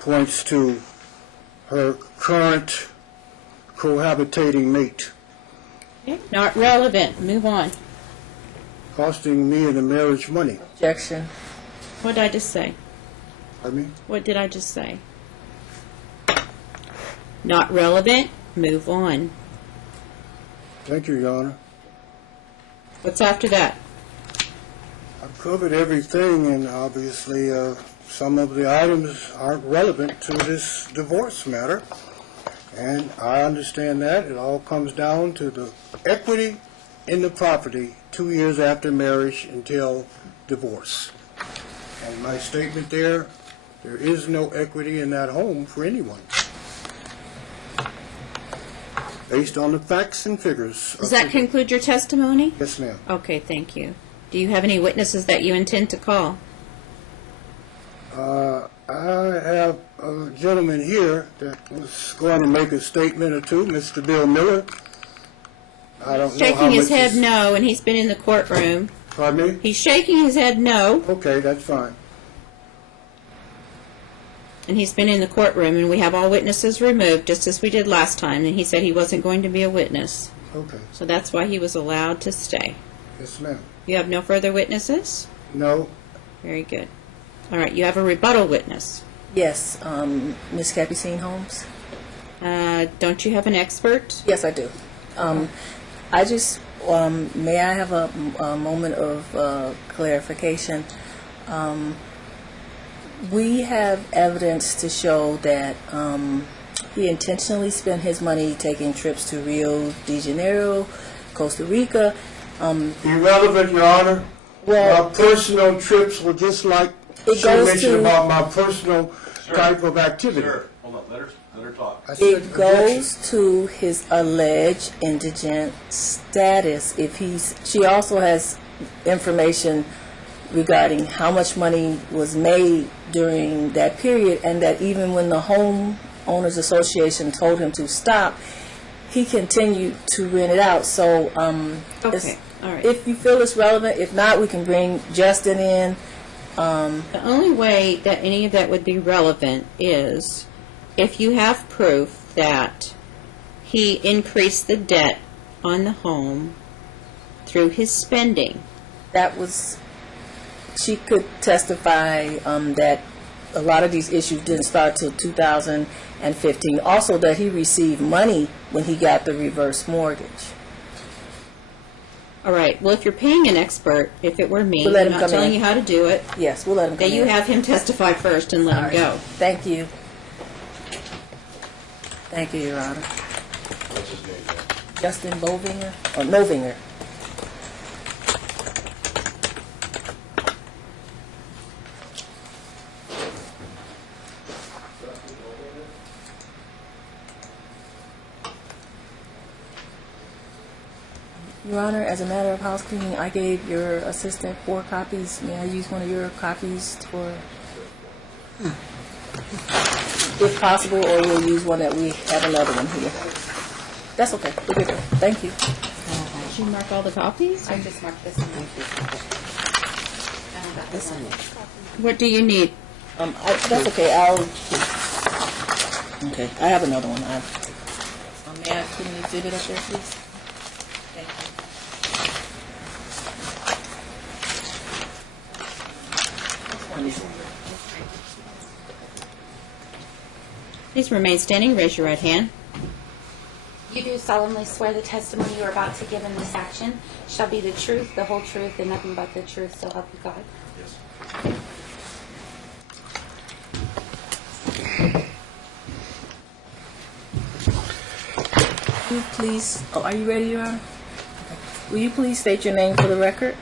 points to her current cohabitating mate, Okay, not relevant, move on. costing me and the marriage money. Objection. What did I just say? Pardon me? What did I just say? Not relevant, move on. Thank you, Your Honor. What's after that? I've covered everything, and obviously some of the items aren't relevant to this divorce matter. And I understand that. It all comes down to the equity in the property 2 years after marriage until divorce. And my statement there is no equity in that home for anyone, based on the facts and figures. Does that conclude your testimony? Yes, ma'am. Okay, thank you. Do you have any witnesses that you intend to call? I have a gentleman here that was going to make a statement or two, Mr. Bill Miller. I don't know how Shaking his much head is- no, and he's been in the courtroom. Pardon me? He's shaking his head no. Okay, that's fine. and he's been in the courtroom, and we have all witnesses removed, just as we did last time, and he said he wasn't going to be a witness. Okay. So that's why he was allowed to stay. Yes, ma'am. You have no further witnesses? No. Very good. All right, you have a rebuttal witness. Yes, Ms. Capucine Holmes? Don't you have an expert? Yes, I do. I just, may I have a moment of clarification? We have evidence to show that he intentionally spent his money taking trips to Rio de Janeiro, Costa Rica. Irrelevant, Your Honor. Well, my personal trips were just like It she goes mentioned to- about my personal type of activity. Sir, hold on, let her talk. I said it goes to his alleged indigent status. She also has information regarding how much money was made during that period, and that even when the Home Owners Association told him to stop, he continued to rent it out. So, Okay, all right. if you feel it's relevant, if not, we can bring Justin in. The only way that any of that would be relevant is if you have proof that he increased the debt on the home through his spending. She could testify that a lot of these issues didn't start till 2015. Also, that he received money when he got the reverse mortgage. All right, well, if you're paying an expert, if it were me, We'll let I'm him not come telling in. you how to do it, Yes, we'll let him come that you in. have him testify first and let him go. Thank you. Thank you, Your Honor. What's his name? Justin Bovinger, or Novinger. Your Honor, as a matter of housekeeping, I gave your assistant 4 copies. May I use one of your copies for, if possible, or we'll use one that we have another one here. That's okay. We're good. Thank you. Did you mark all the copies? I just marked this one. This one. What do you need? That's okay. Okay, I have another one. May I put an exhibit up there, please? Thank you. Please remain standing. Raise your right hand. You do solemnly swear the testimony you are about to give in this action shall be the truth, the whole truth, and nothing but the truth, so help you God. Yes. Will you please, are you ready, Your Honor? Will you please state your name for the record?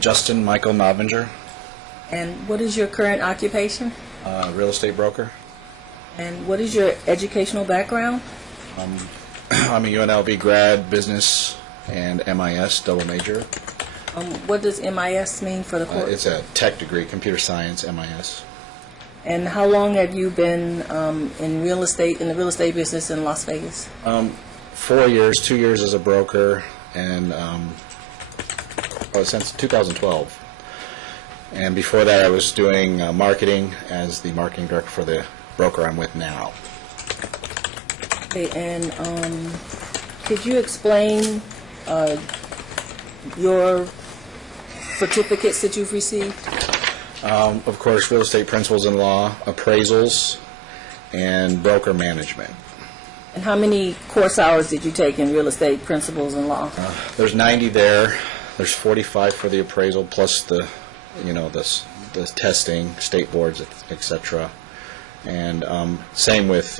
Justin Michael Novinger, And what is your current occupation? real estate broker. And what is your educational background? I'm a UNLV grad, business and MIS double major. What does MIS mean for the court? It's a tech degree, computer science, MIS. And how long have you been in real estate, in the real estate business in Las Vegas? 4 years, 2 years as a broker, and since 2012. And before that, I was doing marketing as the marketing director for the broker I'm with now. Okay, and could you explain your certificates that you've received? Of course, real estate principles in law, appraisals, and broker management. And how many course hours did you take in real estate principles and law? There's 90 there. There's 45 for the appraisal, plus the, the testing, state boards, etc. And same with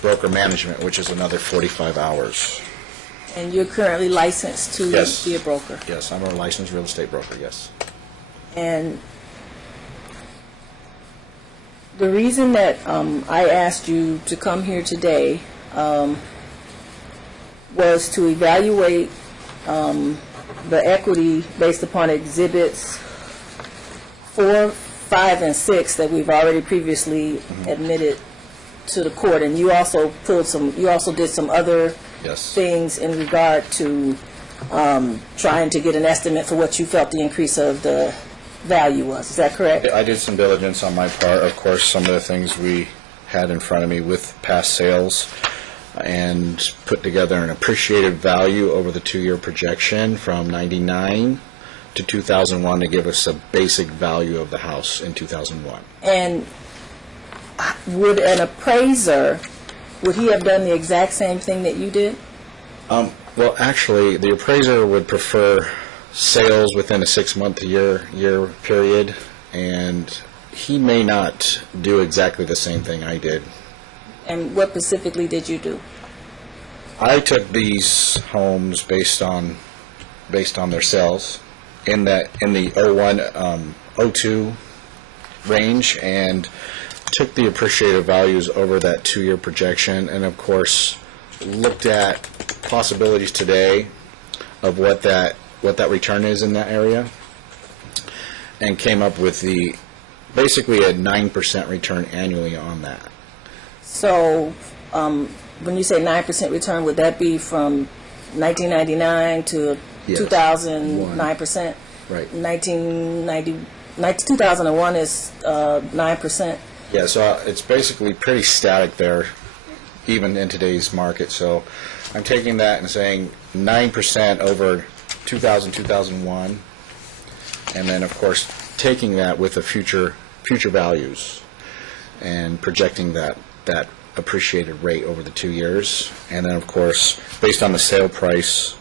broker management, which is another 45 hours. And you're currently licensed to Yes. be a broker? Yes, I'm a licensed real estate broker, yes. And the reason that I asked you to come here today was to evaluate the equity based upon exhibits 4, 5, and 6 that we've already previously admitted to the court. And you also did some other Yes. things in regard to trying to get an estimate for what you felt the increase of the value was. Is that correct? I did some diligence on my part. Of course, some of the things we had in front of me with past sales, and put together an appreciated value over the 2-year projection from 99 to 2001 to give us a basic value of the house in 2001. And would an appraiser, would he have done the exact same thing that you did? Well, actually, the appraiser would prefer sales within a 6-month to year period, and he may not do exactly the same thing I did. And what specifically did you do? I took these homes based on their sales in the 02 range, and took the appreciated values over that 2-year projection, and of course looked at possibilities today of what that return is in that area, and came up with basically a 9% return annually on that. So when you say 9% return, would that be from 1999 to Yes. 2000, 9%? Right. 2001 is 9%. Yeah, so it's basically pretty static there, even in today's market. So I'm taking that and saying 9% over 2000, 2001, and then of course taking that with the future values and projecting that appreciated rate over the 2 years, and then of course based on the sale price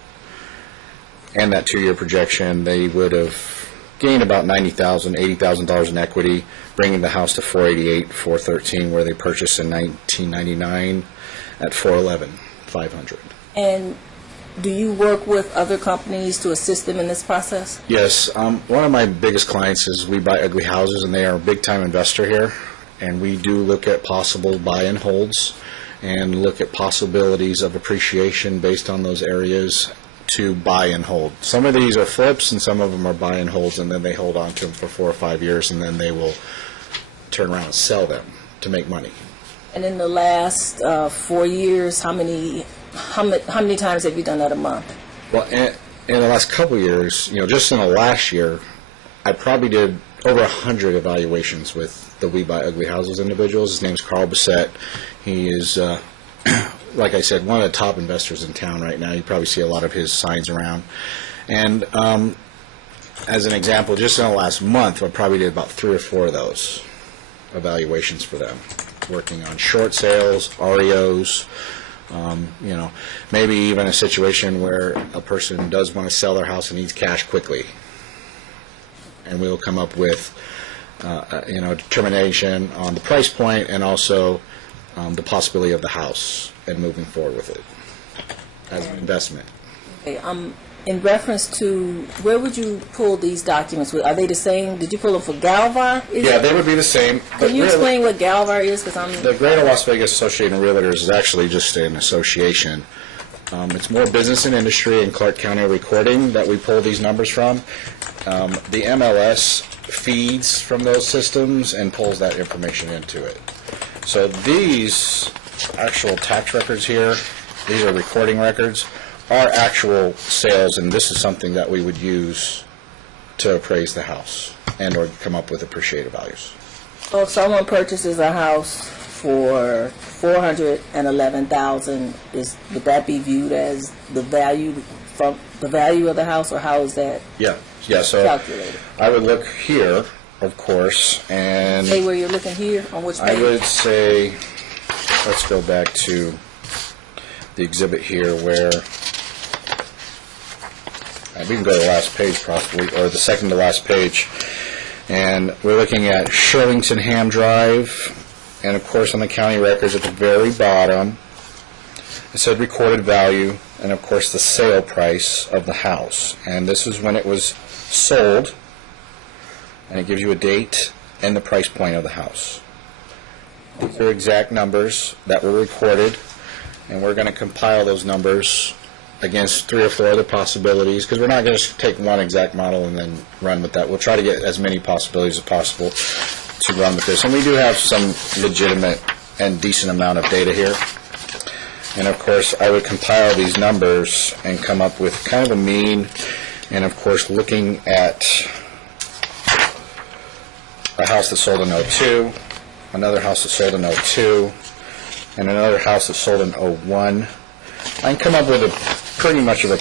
and that 2-year projection, they would have gained about $90,000, $80,000 in equity, bringing the house to $488,000, $413,000, where they purchased in 1999 at $411,500. And do you work with other companies to assist them in this process? Yes, one of my biggest clients is We Buy Ugly Houses, and they are a big-time investor here, and we do look at possible buy-and-holds and look at possibilities of appreciation based on those areas to buy and hold. Some of these are flips, and some of them are buy and holds, and then they hold on to them for 4 or 5 years, and then they will turn around and sell them to make money. And in the last 4 years, how many times have you done that a month? Well, in the last couple of years, just in the last year, I probably did over 100 evaluations with the We Buy Ugly Houses individuals. His name's Carl Bissett. He is, like I said, one of the top investors in town right now. You probably see a lot of his signs around. And as an example, just in the last month, I probably did about 3 or 4 of those evaluations for them, working on short sales, REOs, maybe even a situation where a person does want to sell their house and needs cash quickly. And we'll come up with determination on the price point, and also the possibility of the house and moving forward with it as an investment. Okay, in reference to, where would you pull these documents? Are they the same? Did you pull them for Galvar? They would be the same. Can you explain what Galvar is? The Greater Las Vegas Association of Realtors is actually just an association. It's more business and industry and Clark County recording that we pull these numbers from. The MLS feeds from those systems and pulls that information into it. So these actual tax records here, these are recording records, are actual sales, and this is something that we would use to appraise the house and or come up with appreciated values. So if someone purchases a house for $411,000, would that be viewed as the value of the house, or how is that So calculated? I would look here, of course, and Say where you're looking here, on which page? I would say, let's go back to the exhibit here where, we can go to the last page possibly, or the second to last page, and we're looking at Shirlington Drive, and of course on the county records at the very bottom, it said recorded value, and of course the sale price of the house, and this is when it was sold, and it gives you a date and the price point of the house. These are exact numbers that were recorded, and we're going to compile those numbers against 3 or 4 other possibilities, because we're not going to take one exact model and then run with that. We'll try to get as many possibilities as possible to run with this. And we do have some legitimate and decent amount of data here. And of course, I would compile these numbers and come up with kind of a mean, and of course, looking at a house that sold in '02, another house that sold in '02, and another house that sold in '01. I can come up with pretty much of a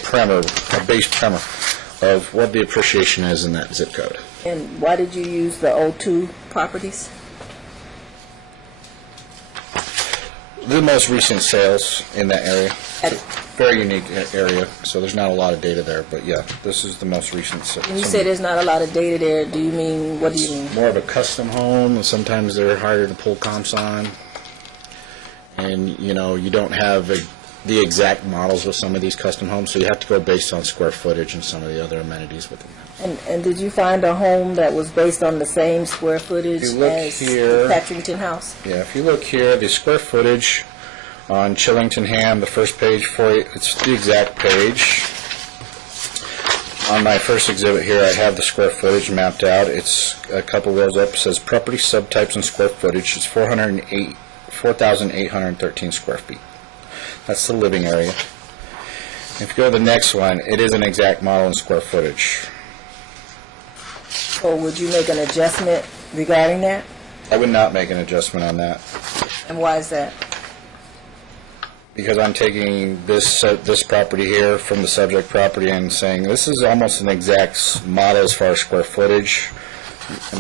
base primer of what the appreciation is in that zip code. And why did you use the '02 properties? The most recent sales in that area. Very unique area, so there's not a lot of data there, but yeah, this is the most recent. When you say there's not a lot of data there, do you mean, what do you mean? More of a custom home, and sometimes they're harder to pull comps on. And, you know, you don't have the exact models with some of these custom homes, so you have to go based on square footage and some of the other amenities within them. And did you find a home that was based on the same square footage as the Patrington house? Yeah, if you look here, the square footage on Chillington-Ham, the first page for you, it's the exact page. On my first exhibit here, I have the square footage mapped out. It's a couple rows up. It says property subtypes and square footage. It's 4,813 square feet. That's the living area. If you go to the next one, it is an exact model in square footage. Or would you make an adjustment regarding that? I would not make an adjustment on that, And why is that? because I'm taking this property here from the subject property and saying this is almost an exact model as far as square footage,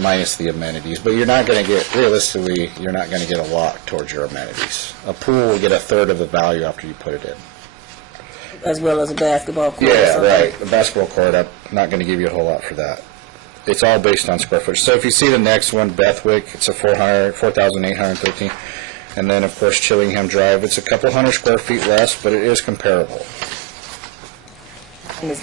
minus the amenities. But you're not going to get, realistically, you're not going to get a lot towards your amenities. A pool will get a third of the value after you put it in. As well as a basketball court? or Yeah, something? right. The basketball court, I'm not going to give you a whole lot for that. It's all based on square footage. So if you see the next one, Bethwick, it's a 4,813. And then, of course, Chillingham Drive, it's a couple hundred square feet less, but it is comparable. And is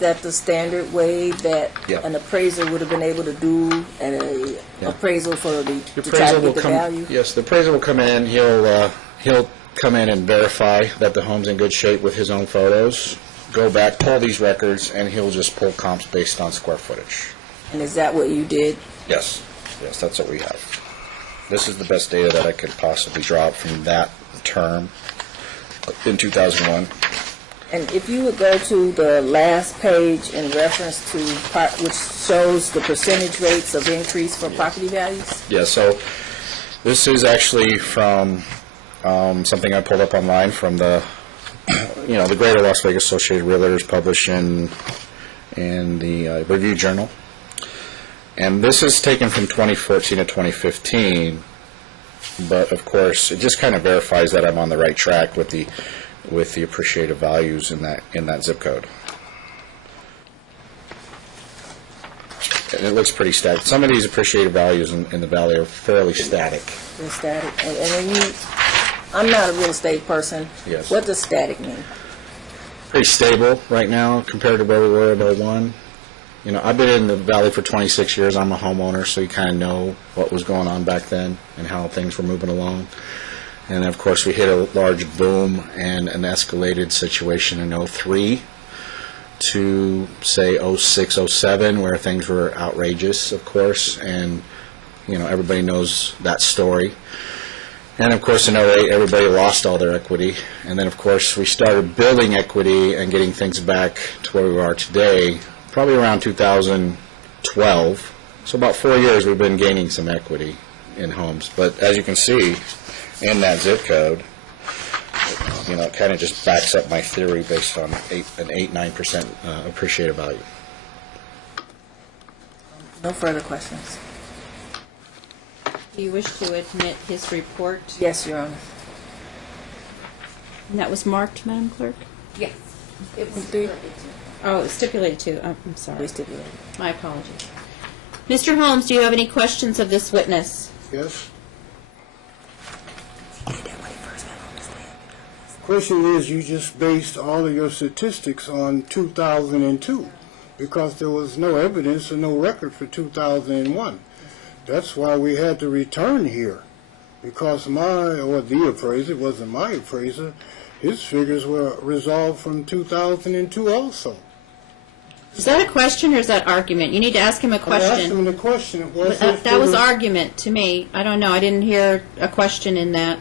that the standard way that Yeah. an appraiser would have been able to do an appraisal for The to try appraiser to will get the come. value? Yes, the appraiser will come in. He'll come in and verify that the home's in good shape with his own photos. Go back, pull these records, and he'll just pull comps based on square footage. And is that what you did? Yes, that's what we have. This is the best data that I could possibly draw up from that term in 2001. And if you would go to the last page in reference to which shows the percentage rates of increase for property values? Yeah, so this is actually from something I pulled up online from the the Greater Las Vegas Associated Realtors published in the Review Journal. And this is taken from 2014 to 2015, but of course it just kind of verifies that I'm on the right track with the appreciative values in that zip code. And it looks pretty static. Some of these appreciative values in the valley are fairly static. They're static. And when I'm not a real estate person. Yes. What does static mean? Pretty stable right now compared to where we were in '01. I've been in the valley for 26 years. I'm a homeowner, so you kind of know what was going on back then and how things were moving along. And, of course, we hit a large boom and an escalated situation in '03 to, say, '06, '07, where things were outrageous, of course, and, everybody knows that story. And, of course, in '08, everybody lost all their equity. And then, of course, we started building equity and getting things back to where we are today, probably around 2012. So about 4 years we've been gaining some equity in homes. But as you can see, in that zip code, it kind of just backs up my theory based on an 8-9% appreciative value. No further questions. Do you wish to admit his report? Yes, Your Honor. And that was marked, Madam Clerk? Yes. It was Three. Oh, it's stipulated to. Oh, I'm sorry. We stipulated. My apologies. Mr. Holmes, do you have any questions of this witness? Yes? Question is, you just based all of your statistics on 2002 because there was no evidence or no record for 2001. That's why we had to return here, because the appraiser, it wasn't my appraiser, his figures were resolved from 2002 also. Is that a question or is that argument? You need to ask him a I asked him question. the question. That was argument to me. I don't know. I didn't hear a question in that.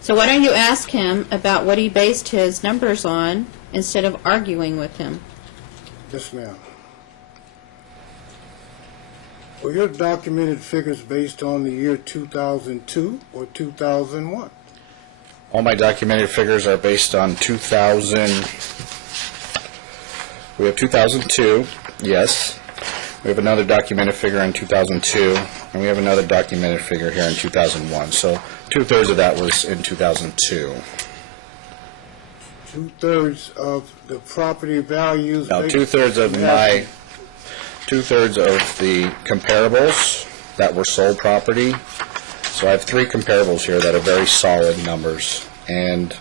So why don't you ask him about what he based his numbers on instead of arguing with him? Yes, ma'am. Were your documented figures based on the year 2002 or 2001? All my documented figures are based on 2000. We have 2002, yes. We have another documented figure in 2002, and we have another documented figure here in 2001. So 2/3 of that was in 2002. 2/3 of the property values? Now, 2/3 of my, 2/3 of the comparables that were sold property. So I have 3 comparables here that are very solid numbers. And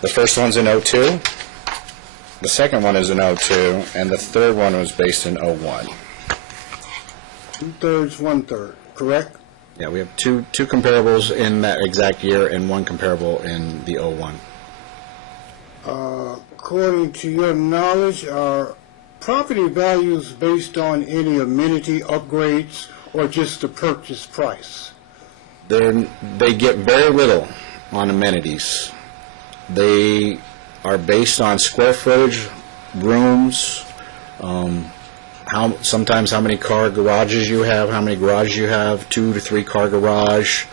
the first one's in '02, the second one is in '02, and the third one was based in '01. 2/3, 1/3, correct? Yeah, we have two comparables in that exact year and one comparable in the '01. According to your knowledge, are property values based on any amenity upgrades or just the purchase price? They get very little on amenities. They are based on square footage, rooms, sometimes how many car garages you have, 2 to 3 car garage.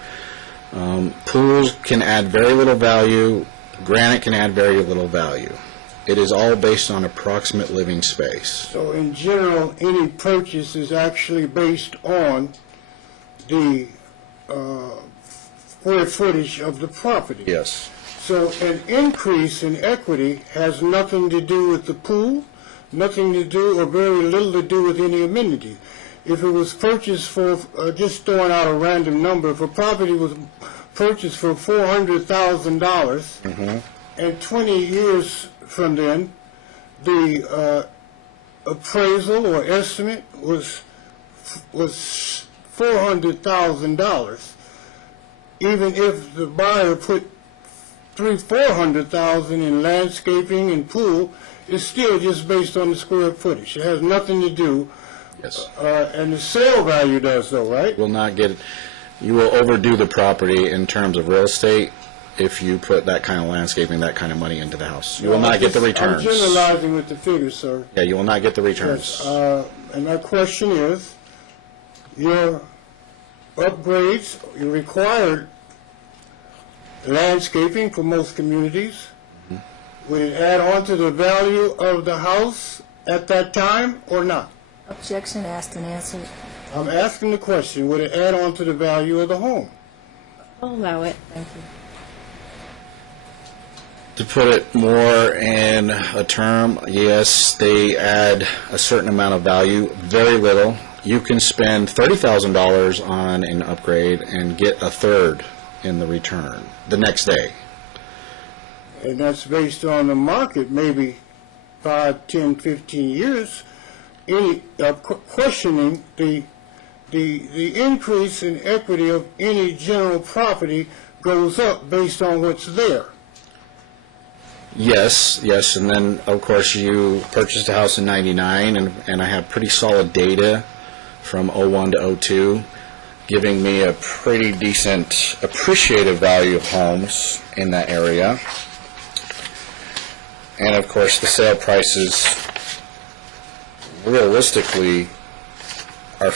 Pools can add very little value. Granite can add very little value. It is all based on approximate living space. So in general, any purchase is actually based on the square footage of the property? Yes. So an increase in equity has nothing to do with the pool, nothing to do or very little to do with any amenity. If it was purchased for, just throwing out a random number, if a property was purchased for $400,000, and 20 years from then, the appraisal or estimate was $400,000, even if the buyer put $400,000 in landscaping and pool, it's still just based on the square footage. It has nothing to do. Yes. And the sale value does, though, right? You will overdo the property in terms of real estate if you put that kind of landscaping, that kind of money into the house. You will not get the returns. I'm generalizing with the figures, sir. Yeah, you will not get the returns. Yes. And my question is, your upgrades, you required landscaping for most communities. Would it add on to the value of the house at that time or not? Objection asked and answered. I'm asking the question, would it add on to the value of the home? I'll allow it. Thank you. To put it more in a term, yes, they add a certain amount of value, very little. You can spend $30,000 on an upgrade and get 1/3 in the return the next day. And that's based on the market, maybe 5, 10, 15 years. Any questioning the increase in equity of any general property goes up based on what's there. Yes, and then, of course, you purchased a house in '99, and I have pretty solid data from '01 to '02, giving me a pretty decent appreciative value of homes in that area. And, of course, the sale prices realistically are,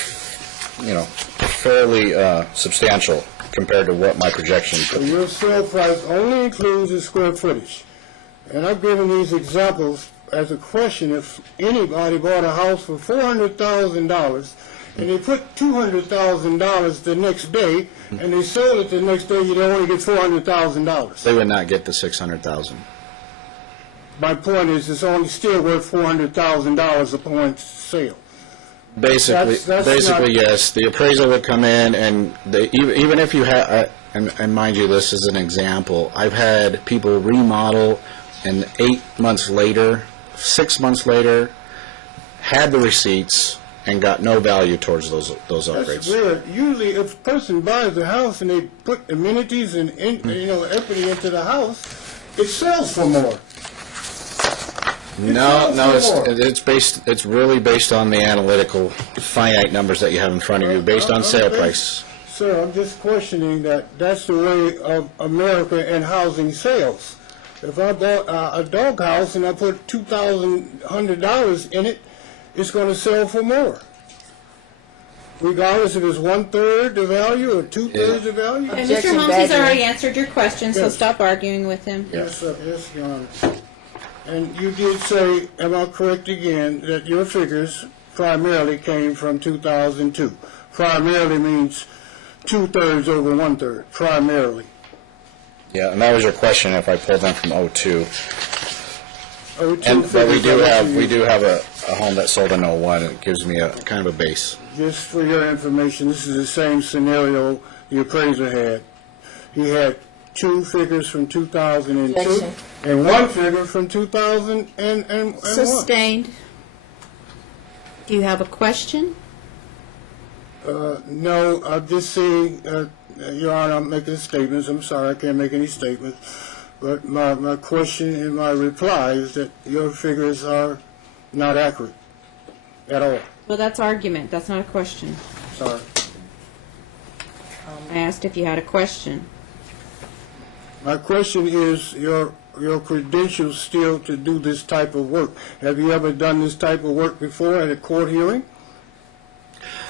fairly substantial compared to what my projections So would be. your sale price only includes the square footage. And I've given these examples as a question. If anybody bought a house for $400,000 and they put $200,000 the next day and they sold it the next day, you'd only get $400,000. They would not get the $600,000. My point is, it's only still worth $400,000 upon sale. Basically, That's not- yes. The appraisal would come in, and even if you have, and mind you, this is an example. I've had people remodel, and 8 months later, 6 months later, had the receipts and got no value towards those That's upgrades. weird. Usually, if a person buys a house and they put amenities and equity into the house, it sells for more. No, sells it's really based on the analytical finite numbers that you have in front of you, based on sale Okay. price. Sir, I'm just questioning that's the way of America and housing sales. If I bought a dog house and I put $2,100 in it, it's going to sell for more. regardless if it's 1/3 the value or 2/3 the value? And Mr. Objection, Holmes has Badger. already answered your question, so Yes. stop arguing with him. Yes, sir. Yes, Your Honor. And you did say, am I correct again, that your figures primarily came from 2002? Primarily means 2/3 over 1/3, primarily. Yeah, and that was your question, if I pulled them from '02. And But we do have a home that sold in '01, and it gives me a kind of a base. Just for your information, this is the same scenario the appraiser had. He had 2 figures from 2002 Objection. and 1 figure from 2001. Sustained. Do you have a question? No, I'm just saying, Your Honor, I'm making statements. I'm sorry, I can't make any statements. But my question and my reply is that your figures are not accurate at all. Well, that's argument. That's not a question. Sorry. I asked if you had a question. My question is your credentials still to do this type of work. Have you ever done this type of work before at a court hearing?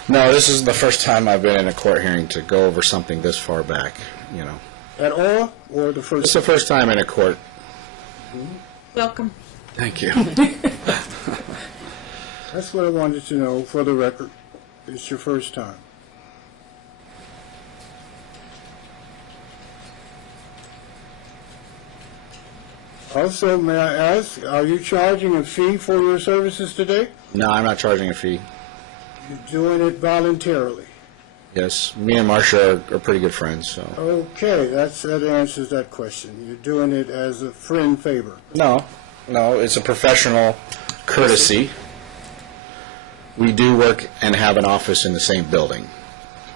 No, this is the first time I've been in a court hearing to go over something this far back, you know. At all, or the first? It's the first time in a court. Welcome. Thank you. That's what I wanted to know for the record. It's your first time. Also, may I ask, are you charging a fee for your services today? No, I'm not charging a fee. You're doing it voluntarily. Yes, me and Marcia are pretty good friends, so. Okay, that answers that question. You're doing it as a friend favor. No, it's a professional courtesy. We do work and have an office in the same building.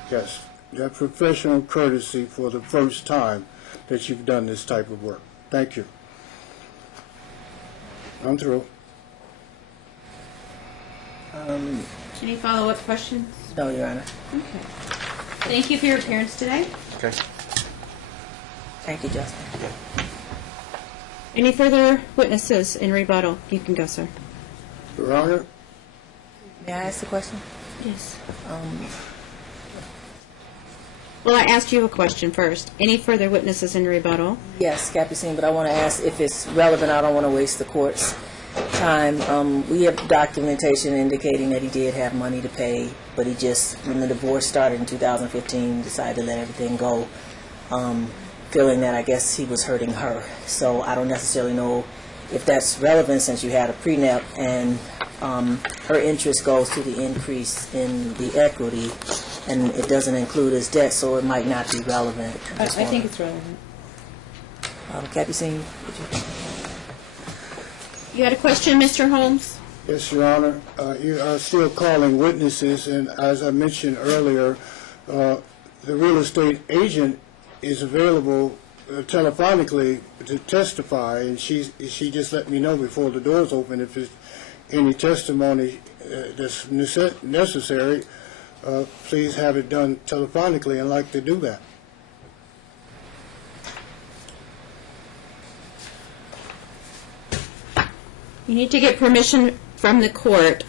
Yes, that professional courtesy for the first time that you've done this type of work. Thank you. I'm through. Any follow-up questions? No, Your Honor. Okay. Thank you for your appearance today. Okay. Thank you, Justin. Any further witnesses in rebuttal? You can go, sir. Your Honor, May I ask the question? Yes. Well, I asked you a question first. Any further witnesses in rebuttal? Yes, Capucine, but I want to ask if it's relevant. I don't want to waste the court's time. We have documentation indicating that he did have money to pay, but he just, when the divorce started in 2015, decided to let everything go, feeling that I guess he was hurting her. So I don't necessarily know if that's relevant since you had a prenup and her interest goes to the increase in the equity, and it doesn't include his debt, so it might not be relevant. I think it's relevant. Capucine, You had a question, Mr. Holmes? yes, Your Honor. You are still calling witnesses, and as I mentioned earlier, the real estate agent is available telephonically to testify, and she just let me know before the doors open if there's any testimony that's necessary. Please have it done telephonically. I'd like to do that. You need to get permission from the court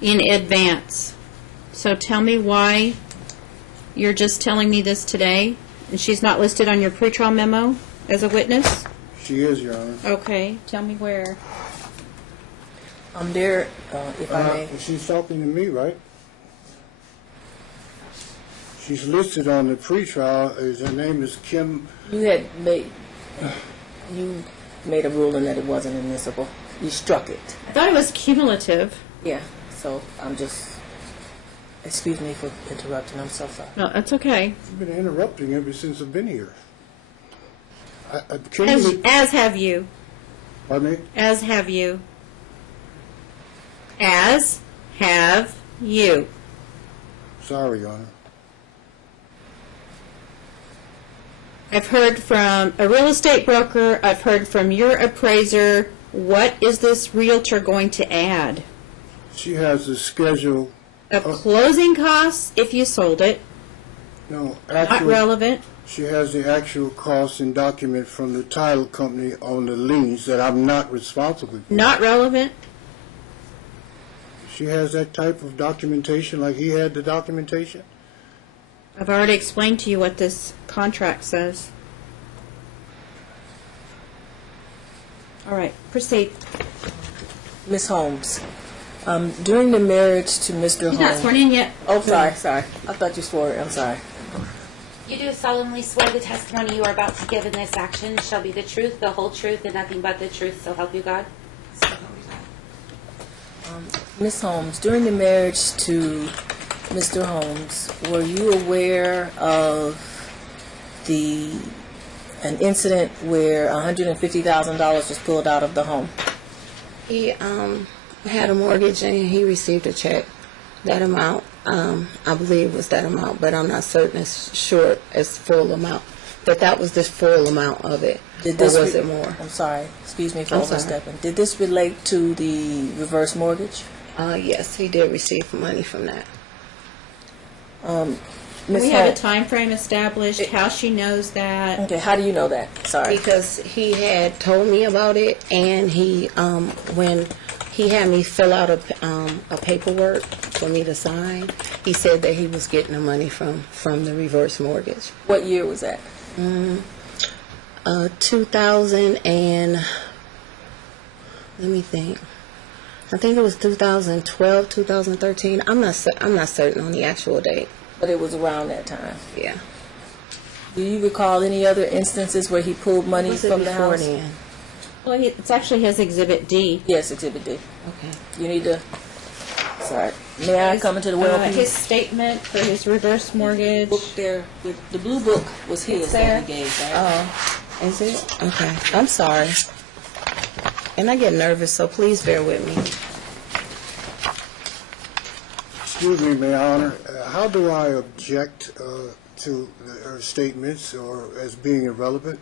in advance. So tell me why you're just telling me this today, and she's not listed on your pretrial memo as a witness? She is, Your Honor. Okay, tell me where. there, if I may. She's talking to me, right? She's listed on the pretrial. Her name is Kim. You made a ruling that it wasn't admissible. You struck it. I thought it was cumulative. Yeah, so I'm just, excuse me for interrupting, I'm so sorry. No, that's okay. I've been interrupting ever since I've been here. As have you. Pardon me? As have you. As have you. Sorry, Your Honor. I've heard from a real estate broker. I've heard from your appraiser. What is this realtor going to add? She has a schedule. Of closing costs if you sold it. No, Not actually, relevant. she has the actual cost and document from the title company on the liens that I'm not responsible for. Not relevant. She has that type of documentation like he had the documentation? I've already explained to you what this contract says. All right, proceed. Ms. Holmes, during the marriage to Mr. He's not Holmes. sworn in yet. Oh, sorry. I thought you swore. I'm sorry. You do solemnly swear the testimony you are about to give in this action shall be the truth, the whole truth, and nothing but the truth, so help you God? So help me God. Ms. Holmes, during the marriage to Mr. Holmes, were you aware of an incident where $150,000 was pulled out of the home? He had a mortgage and he received a check. That amount, I believe, was that amount, but I'm not certain as short as full amount. But that was the full amount of it. Or was it more? I'm sorry. Excuse me for I'm sorry. overstepping. Did this relate to the reverse mortgage? Yes, he did receive money from that. Ms. We have a Holmes. time frame established, how she knows that. Okay, how do you know that? Sorry. Because he had told me about it, and he, when he had me fill out a paperwork for me to sign, he said that he was getting the money from the reverse mortgage. What year was that? 2000 and, let me think. I think it was 2012, 2013. I'm not certain on the actual date. But it was around that time. Yeah. Do you recall any other instances where he pulled money Was it from the before house? then? Well, it's actually his Exhibit D. Yes, Exhibit D. Okay. You need to. Sorry. May I come into the well, please? His statement for his reverse mortgage. book there. The blue book was his It's that he there. gave, right? Oh, is it? Okay. I'm sorry. And I get nervous, so please bear with me. Excuse me, Your Honor, how do I object to her statements or as being irrelevant?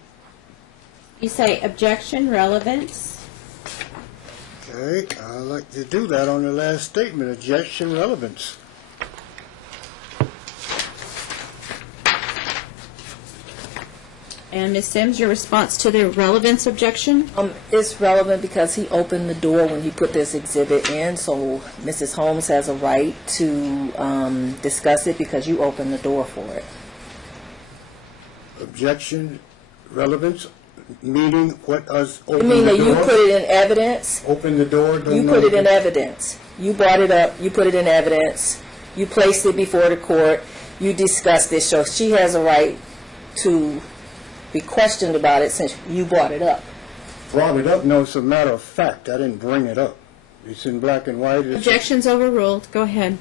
You say objection, relevance. Okay, I'd like to do that on the last statement, objection, relevance. And Ms. Sims, your response to the relevance objection? It's relevant because he opened the door when he put this exhibit in, so Mrs. Holmes has a right to discuss it because you opened the door for it. Objection, relevance, meaning what us You open mean the that you door? put it in evidence? Open the door? don't You know put it in that- evidence. You brought it up, you put it in evidence, you placed it before the court, you discussed it, so she has a right to be questioned about it since you brought it up. Brought it up? No, it's a matter of fact. I didn't bring it up. It's in black and white. It's- Objection's overruled. Go ahead.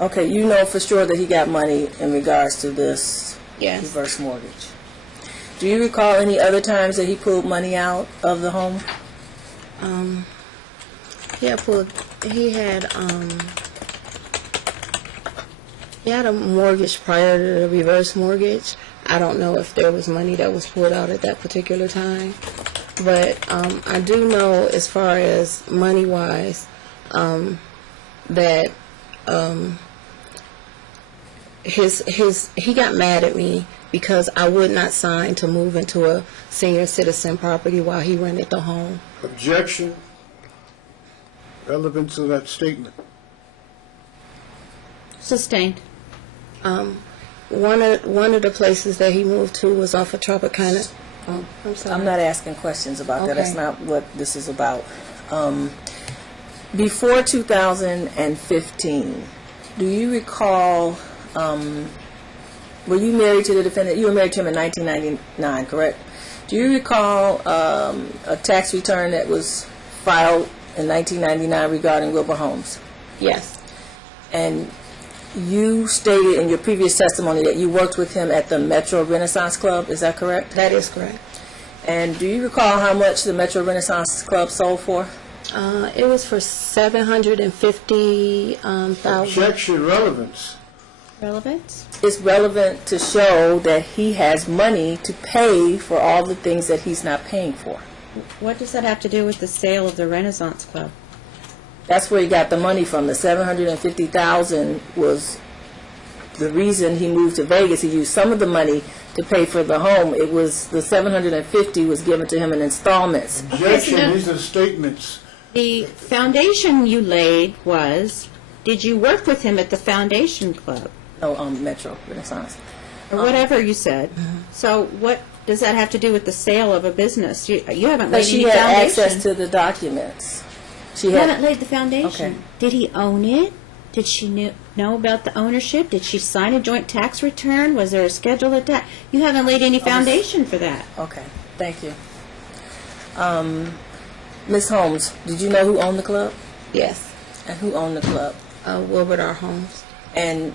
Okay, you know for sure that he got money in regards to this Yes. reverse mortgage. Do you recall any other times that he pulled money out of the home? He had a mortgage prior to the reverse mortgage. I don't know if there was money that was pulled out at that particular time. But I do know as far as money-wise that he got mad at me because I would not sign to move into a senior citizen property while he rented the home. Objection, relevance of that statement. Sustained. One of the places that he moved to was off of Tropicana. Oh, I'm sorry. I'm not asking questions about that. That's Okay. not what this is about. Before 2015, do you recall, were you married to the defendant? You were married to him in 1999, correct? Do you recall a tax return that was filed in 1999 regarding Wilbur Holmes? Yes. And you stated in your previous testimony that you worked with him at the Metro Renaissance Club, is that correct? That is correct. And do you recall how much the Metro Renaissance Club sold for? It was for $750,000. Objection, relevance. Relevance? It's relevant to show that he has money to pay for all the things that he's not paying for. What does that have to do with the sale of the Renaissance Club? That's where he got the money from. The $750,000 was the reason he moved to Vegas. He used some of the money to pay for the home. It was the $750 was given to him in installments. Objection, these are statements The foundation you laid was, did you work with him at the foundation club? No, Metro Renaissance. Or whatever you said. So what does that have to do with the sale of a business? You haven't But laid she any had foundation. access to the documents. She You haven't had, laid the foundation. Okay. Did he own it? Did she know about the ownership? Did she sign a joint tax return? Was there a schedule of tax? You haven't laid any foundation for that. okay, thank you. Ms. Holmes, did you know who owned the club? Yes. And who owned the club? Wilbert R. Holmes. And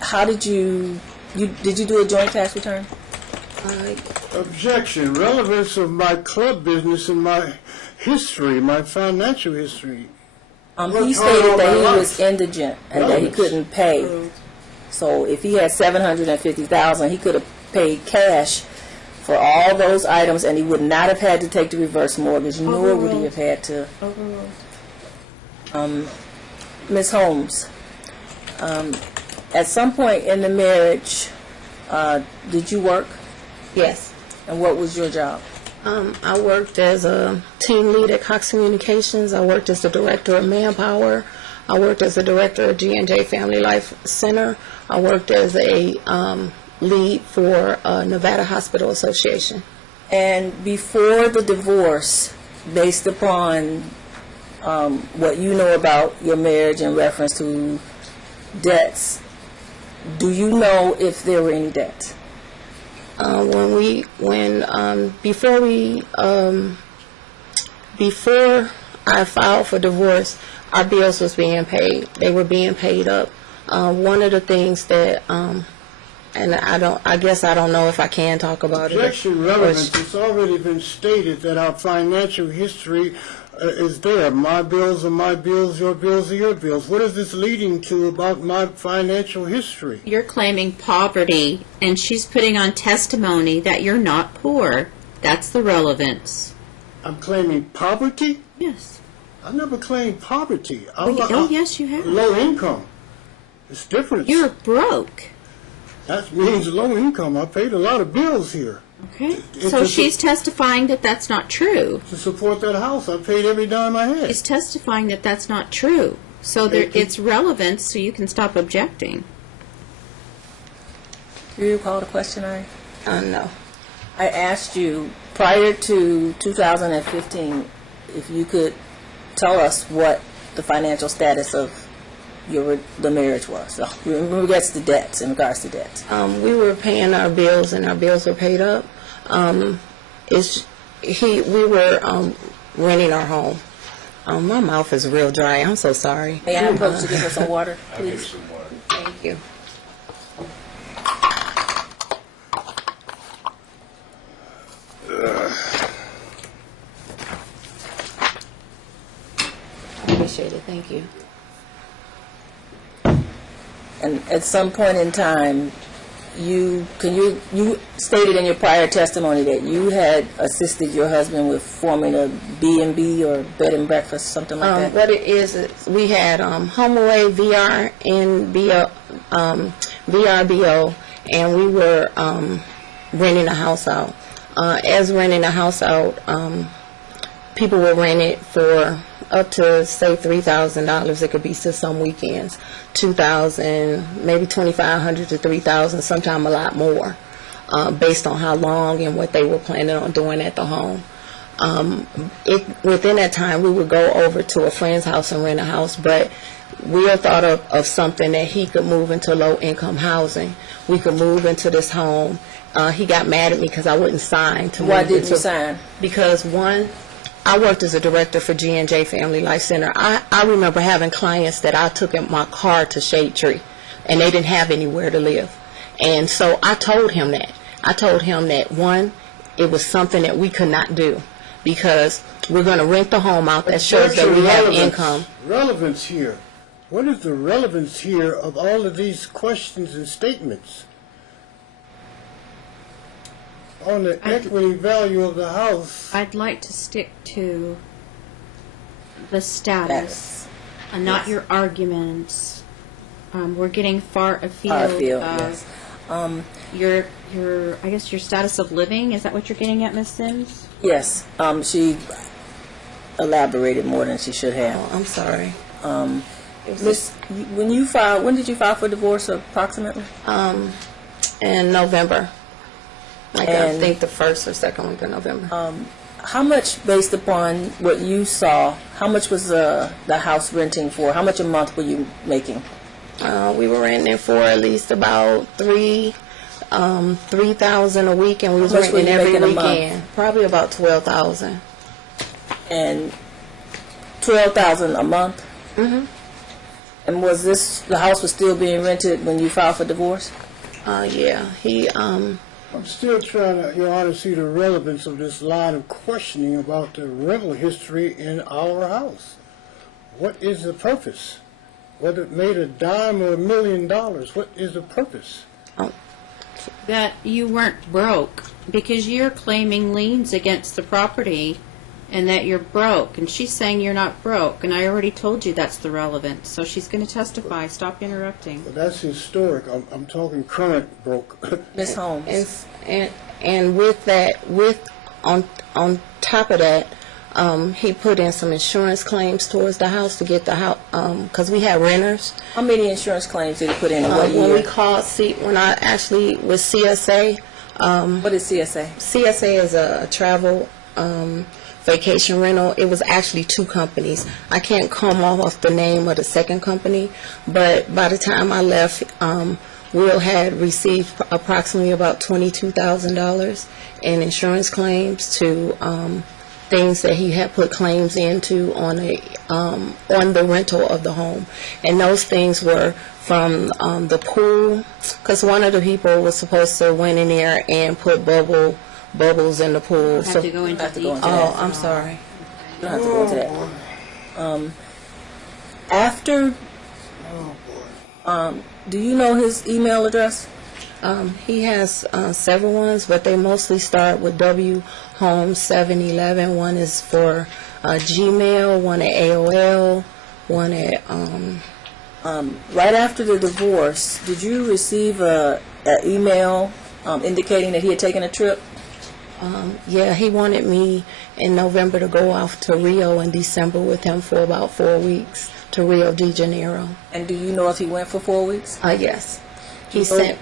how did did you do a joint tax return? Objection. Relevance of my club business and my history, my financial history. He stated that he was indigent and that he couldn't pay. So if he had $750,000, he could have paid cash for all those items, and he would not have had to take the reverse mortgage, nor would he have had to. Ms. Holmes, at some point in the marriage, did you work? Yes. And what was your job? I worked as a team lead at Cox Communications. I worked as the director of Manpower. I worked as the director of G&J Family Life Center. I worked as a lead for Nevada Hospital Association. And before the divorce, based upon what you know about your marriage in reference to debts, do you know if there were any debts? Before I filed for divorce, our bills was being paid. They were being paid up. One of the things that, and I guess I don't know if I can talk about it. Objection. Relevance. It's already been stated that our financial history is there. My bills are my bills, your bills are your bills. What is this leading to about my financial history? You're claiming poverty, and she's putting on testimony that you're not poor. That's the relevance. I'm claiming poverty? Yes. I never claimed poverty. Oh, yes, you have. Low income. It's different. You're broke. That means low income. I paid a lot of bills here. Okay. It's So a- she's testifying that that's not true. To support that house, I paid every dime I had. She's testifying that that's not true. So it's relevant, so you can stop objecting. Do you recall the question No. I asked you prior to 2015 if you could tell us what the financial status of the marriage was, so in regards to debts, We were paying our bills, and our bills were paid up. We were renting our home. My mouth is real dry. I'm so sorry. May I approach to give her some water, I'll give you please? some water. Thank you. I appreciate it. Thank you. And at some point in time, you stated in your prior testimony that you had assisted your husband with forming a B&B or bed and breakfast, something like that. What it is we had HomeAway, VR, and VRBO, and we were renting a house out. As renting a house out, people will rent it for up to, say, $3,000. It could be to some weekends, $2,000, maybe $2,500 to $3,000, sometimes a lot more, based on how long and what they were planning on doing at the home. Within that time, we would go over to a friend's house and rent a house, but we had thought of something that he could move into low-income housing. We could move into this home. He got mad at me because I wouldn't sign to Why move didn't into- you sign? Because, one, I worked as a director for G&J Family Life Center. I remember having clients that I took in my car to Shade Tree, and they didn't have anywhere to live. And so I told him that. I told him that, one, it was something that we could not do because we're going to rent the home out that shows that we have income. Relevance here. What is the relevance here of all of these questions and statements? On the equity value of the house. I'd like to stick to the status and not your arguments. We're getting far afield yes. your I guess your status of living. Is that what you're getting at, Ms. Sims? Yes. elaborated more than she should have. Oh, I'm sorry. Miss, when did you file for divorce approximately? In November. Like I And- think the first or second week of November. How much, based upon what you saw, how much was the house renting for? How much a month were you making? We were renting for at least about $3,000 a week, and we was How much were renting you every making a month? weekend. Probably about $12,000. And $12,000 a month? Mm-hmm. And was the house was still being rented when you filed for divorce? Yeah, I'm still trying to, Your Honor, see the relevance of this line of questioning about the rental history in our house. What is the purpose? Whether it made a dime or $1 million, what is the purpose? That you weren't broke, because you're claiming liens against the property and that you're broke, and she's saying you're not broke, and I already told you that's the relevance, so she's going to testify. Stop interrupting. Well, that's historic. I'm talking current broke. Ms. Holmes. and with that, on top of that, he put in some insurance claims towards the house to get the house, because we had renters. How many insurance claims did you put in what When year? we called, when I actually was CSA, What is CSA? CSA is a travel vacation rental. It was actually two companies. I can't come off the name of the second company, but by the time I left, Will had received approximately about $22,000 in insurance claims to things that he had put claims into on the rental of the home, and those things were from the pool, because one of the people was supposed to went in there and put bubbles in the pool. I have to go into have to go detail. into Oh, I'm sorry. You don't have to go into that. After, do you know his email address? He has several ones, but they mostly start with W Holmes 711. One is for Gmail, one at AOL, one at Right after the divorce, did you receive an email indicating that he had taken a trip? yeah, he wanted me in November to go off to Rio in December with him for about 4 weeks to Rio de Janeiro. And do you know if he went for 4 weeks? Yes. He sent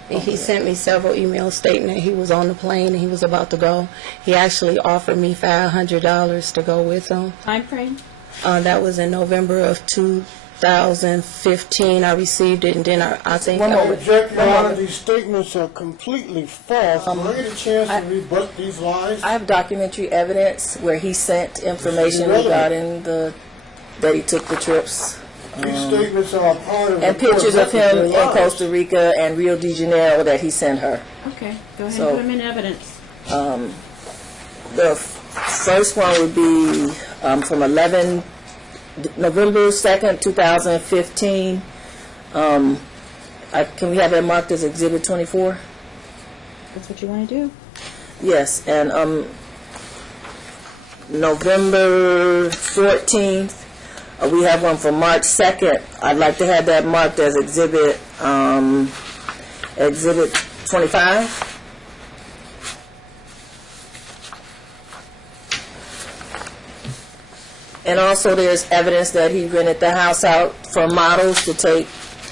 me several emails stating that he was on the plane and he was about to go. He actually offered me $500 to go with him. Time frame? That was in November of 2015. I received it, and then I think... One I moment. object, Your Honor, these statements are completely false. Do I get a chance to rebut these lies? I have documentary evidence where he sent information irrelevant. regarding that he took the trips. These statements are part of And the pictures of him in lies. Costa Rica and Rio de Janeiro that he sent her. Okay, go ahead So- and put them in evidence. The first one would be from November 2nd, 2015. Can we have that marked as Exhibit 24? That's what you want to do? Yes, and November 14th, we have one for March 2nd. I'd like to have that marked as Exhibit 25. And also there's evidence that he rented the house out for models to take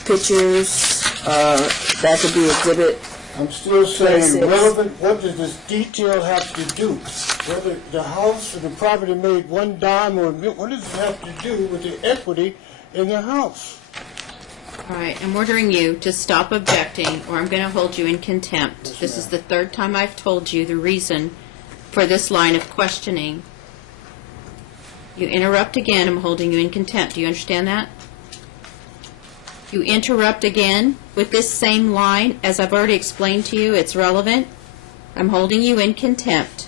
pictures. That could be Exhibit. I'm still saying 26. relevant, what does this detail have to do? Whether the house or the property made one dime or what does it have to do with the equity in the house? All right, I'm ordering you to stop objecting, or I'm going to hold you in contempt. This is the third time I've told you the reason for this line of questioning. You interrupt again, I'm holding you in contempt. Do you understand that? You interrupt again with this same line, as I've already explained to you, it's relevant. I'm holding you in contempt.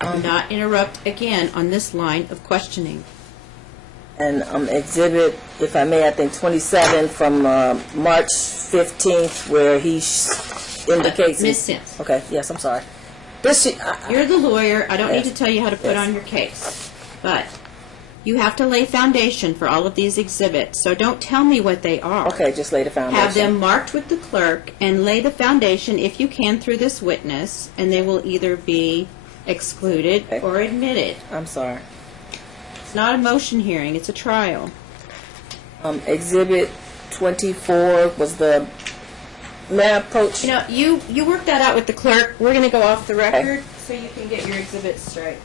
Do not interrupt again on this line of questioning. And Exhibit, if I may, I think 27 from March 15th, where he indicates... Ms. Sims, Okay, yes, I'm sorry. you're the lawyer. I don't need Yes. to tell you how to put Yes. on your case. But you have to lay foundation for all of these exhibits, so don't tell me what they are. Okay, just lay the foundation. Have them marked with the clerk and lay the foundation, if you can, through this witness, and they will either be excluded Okay. or admitted. I'm sorry. not a motion hearing, it's a trial. Exhibit 24 was the, may I approach? You work that out with the clerk. We're going to go off the record so you can get your exhibits straight.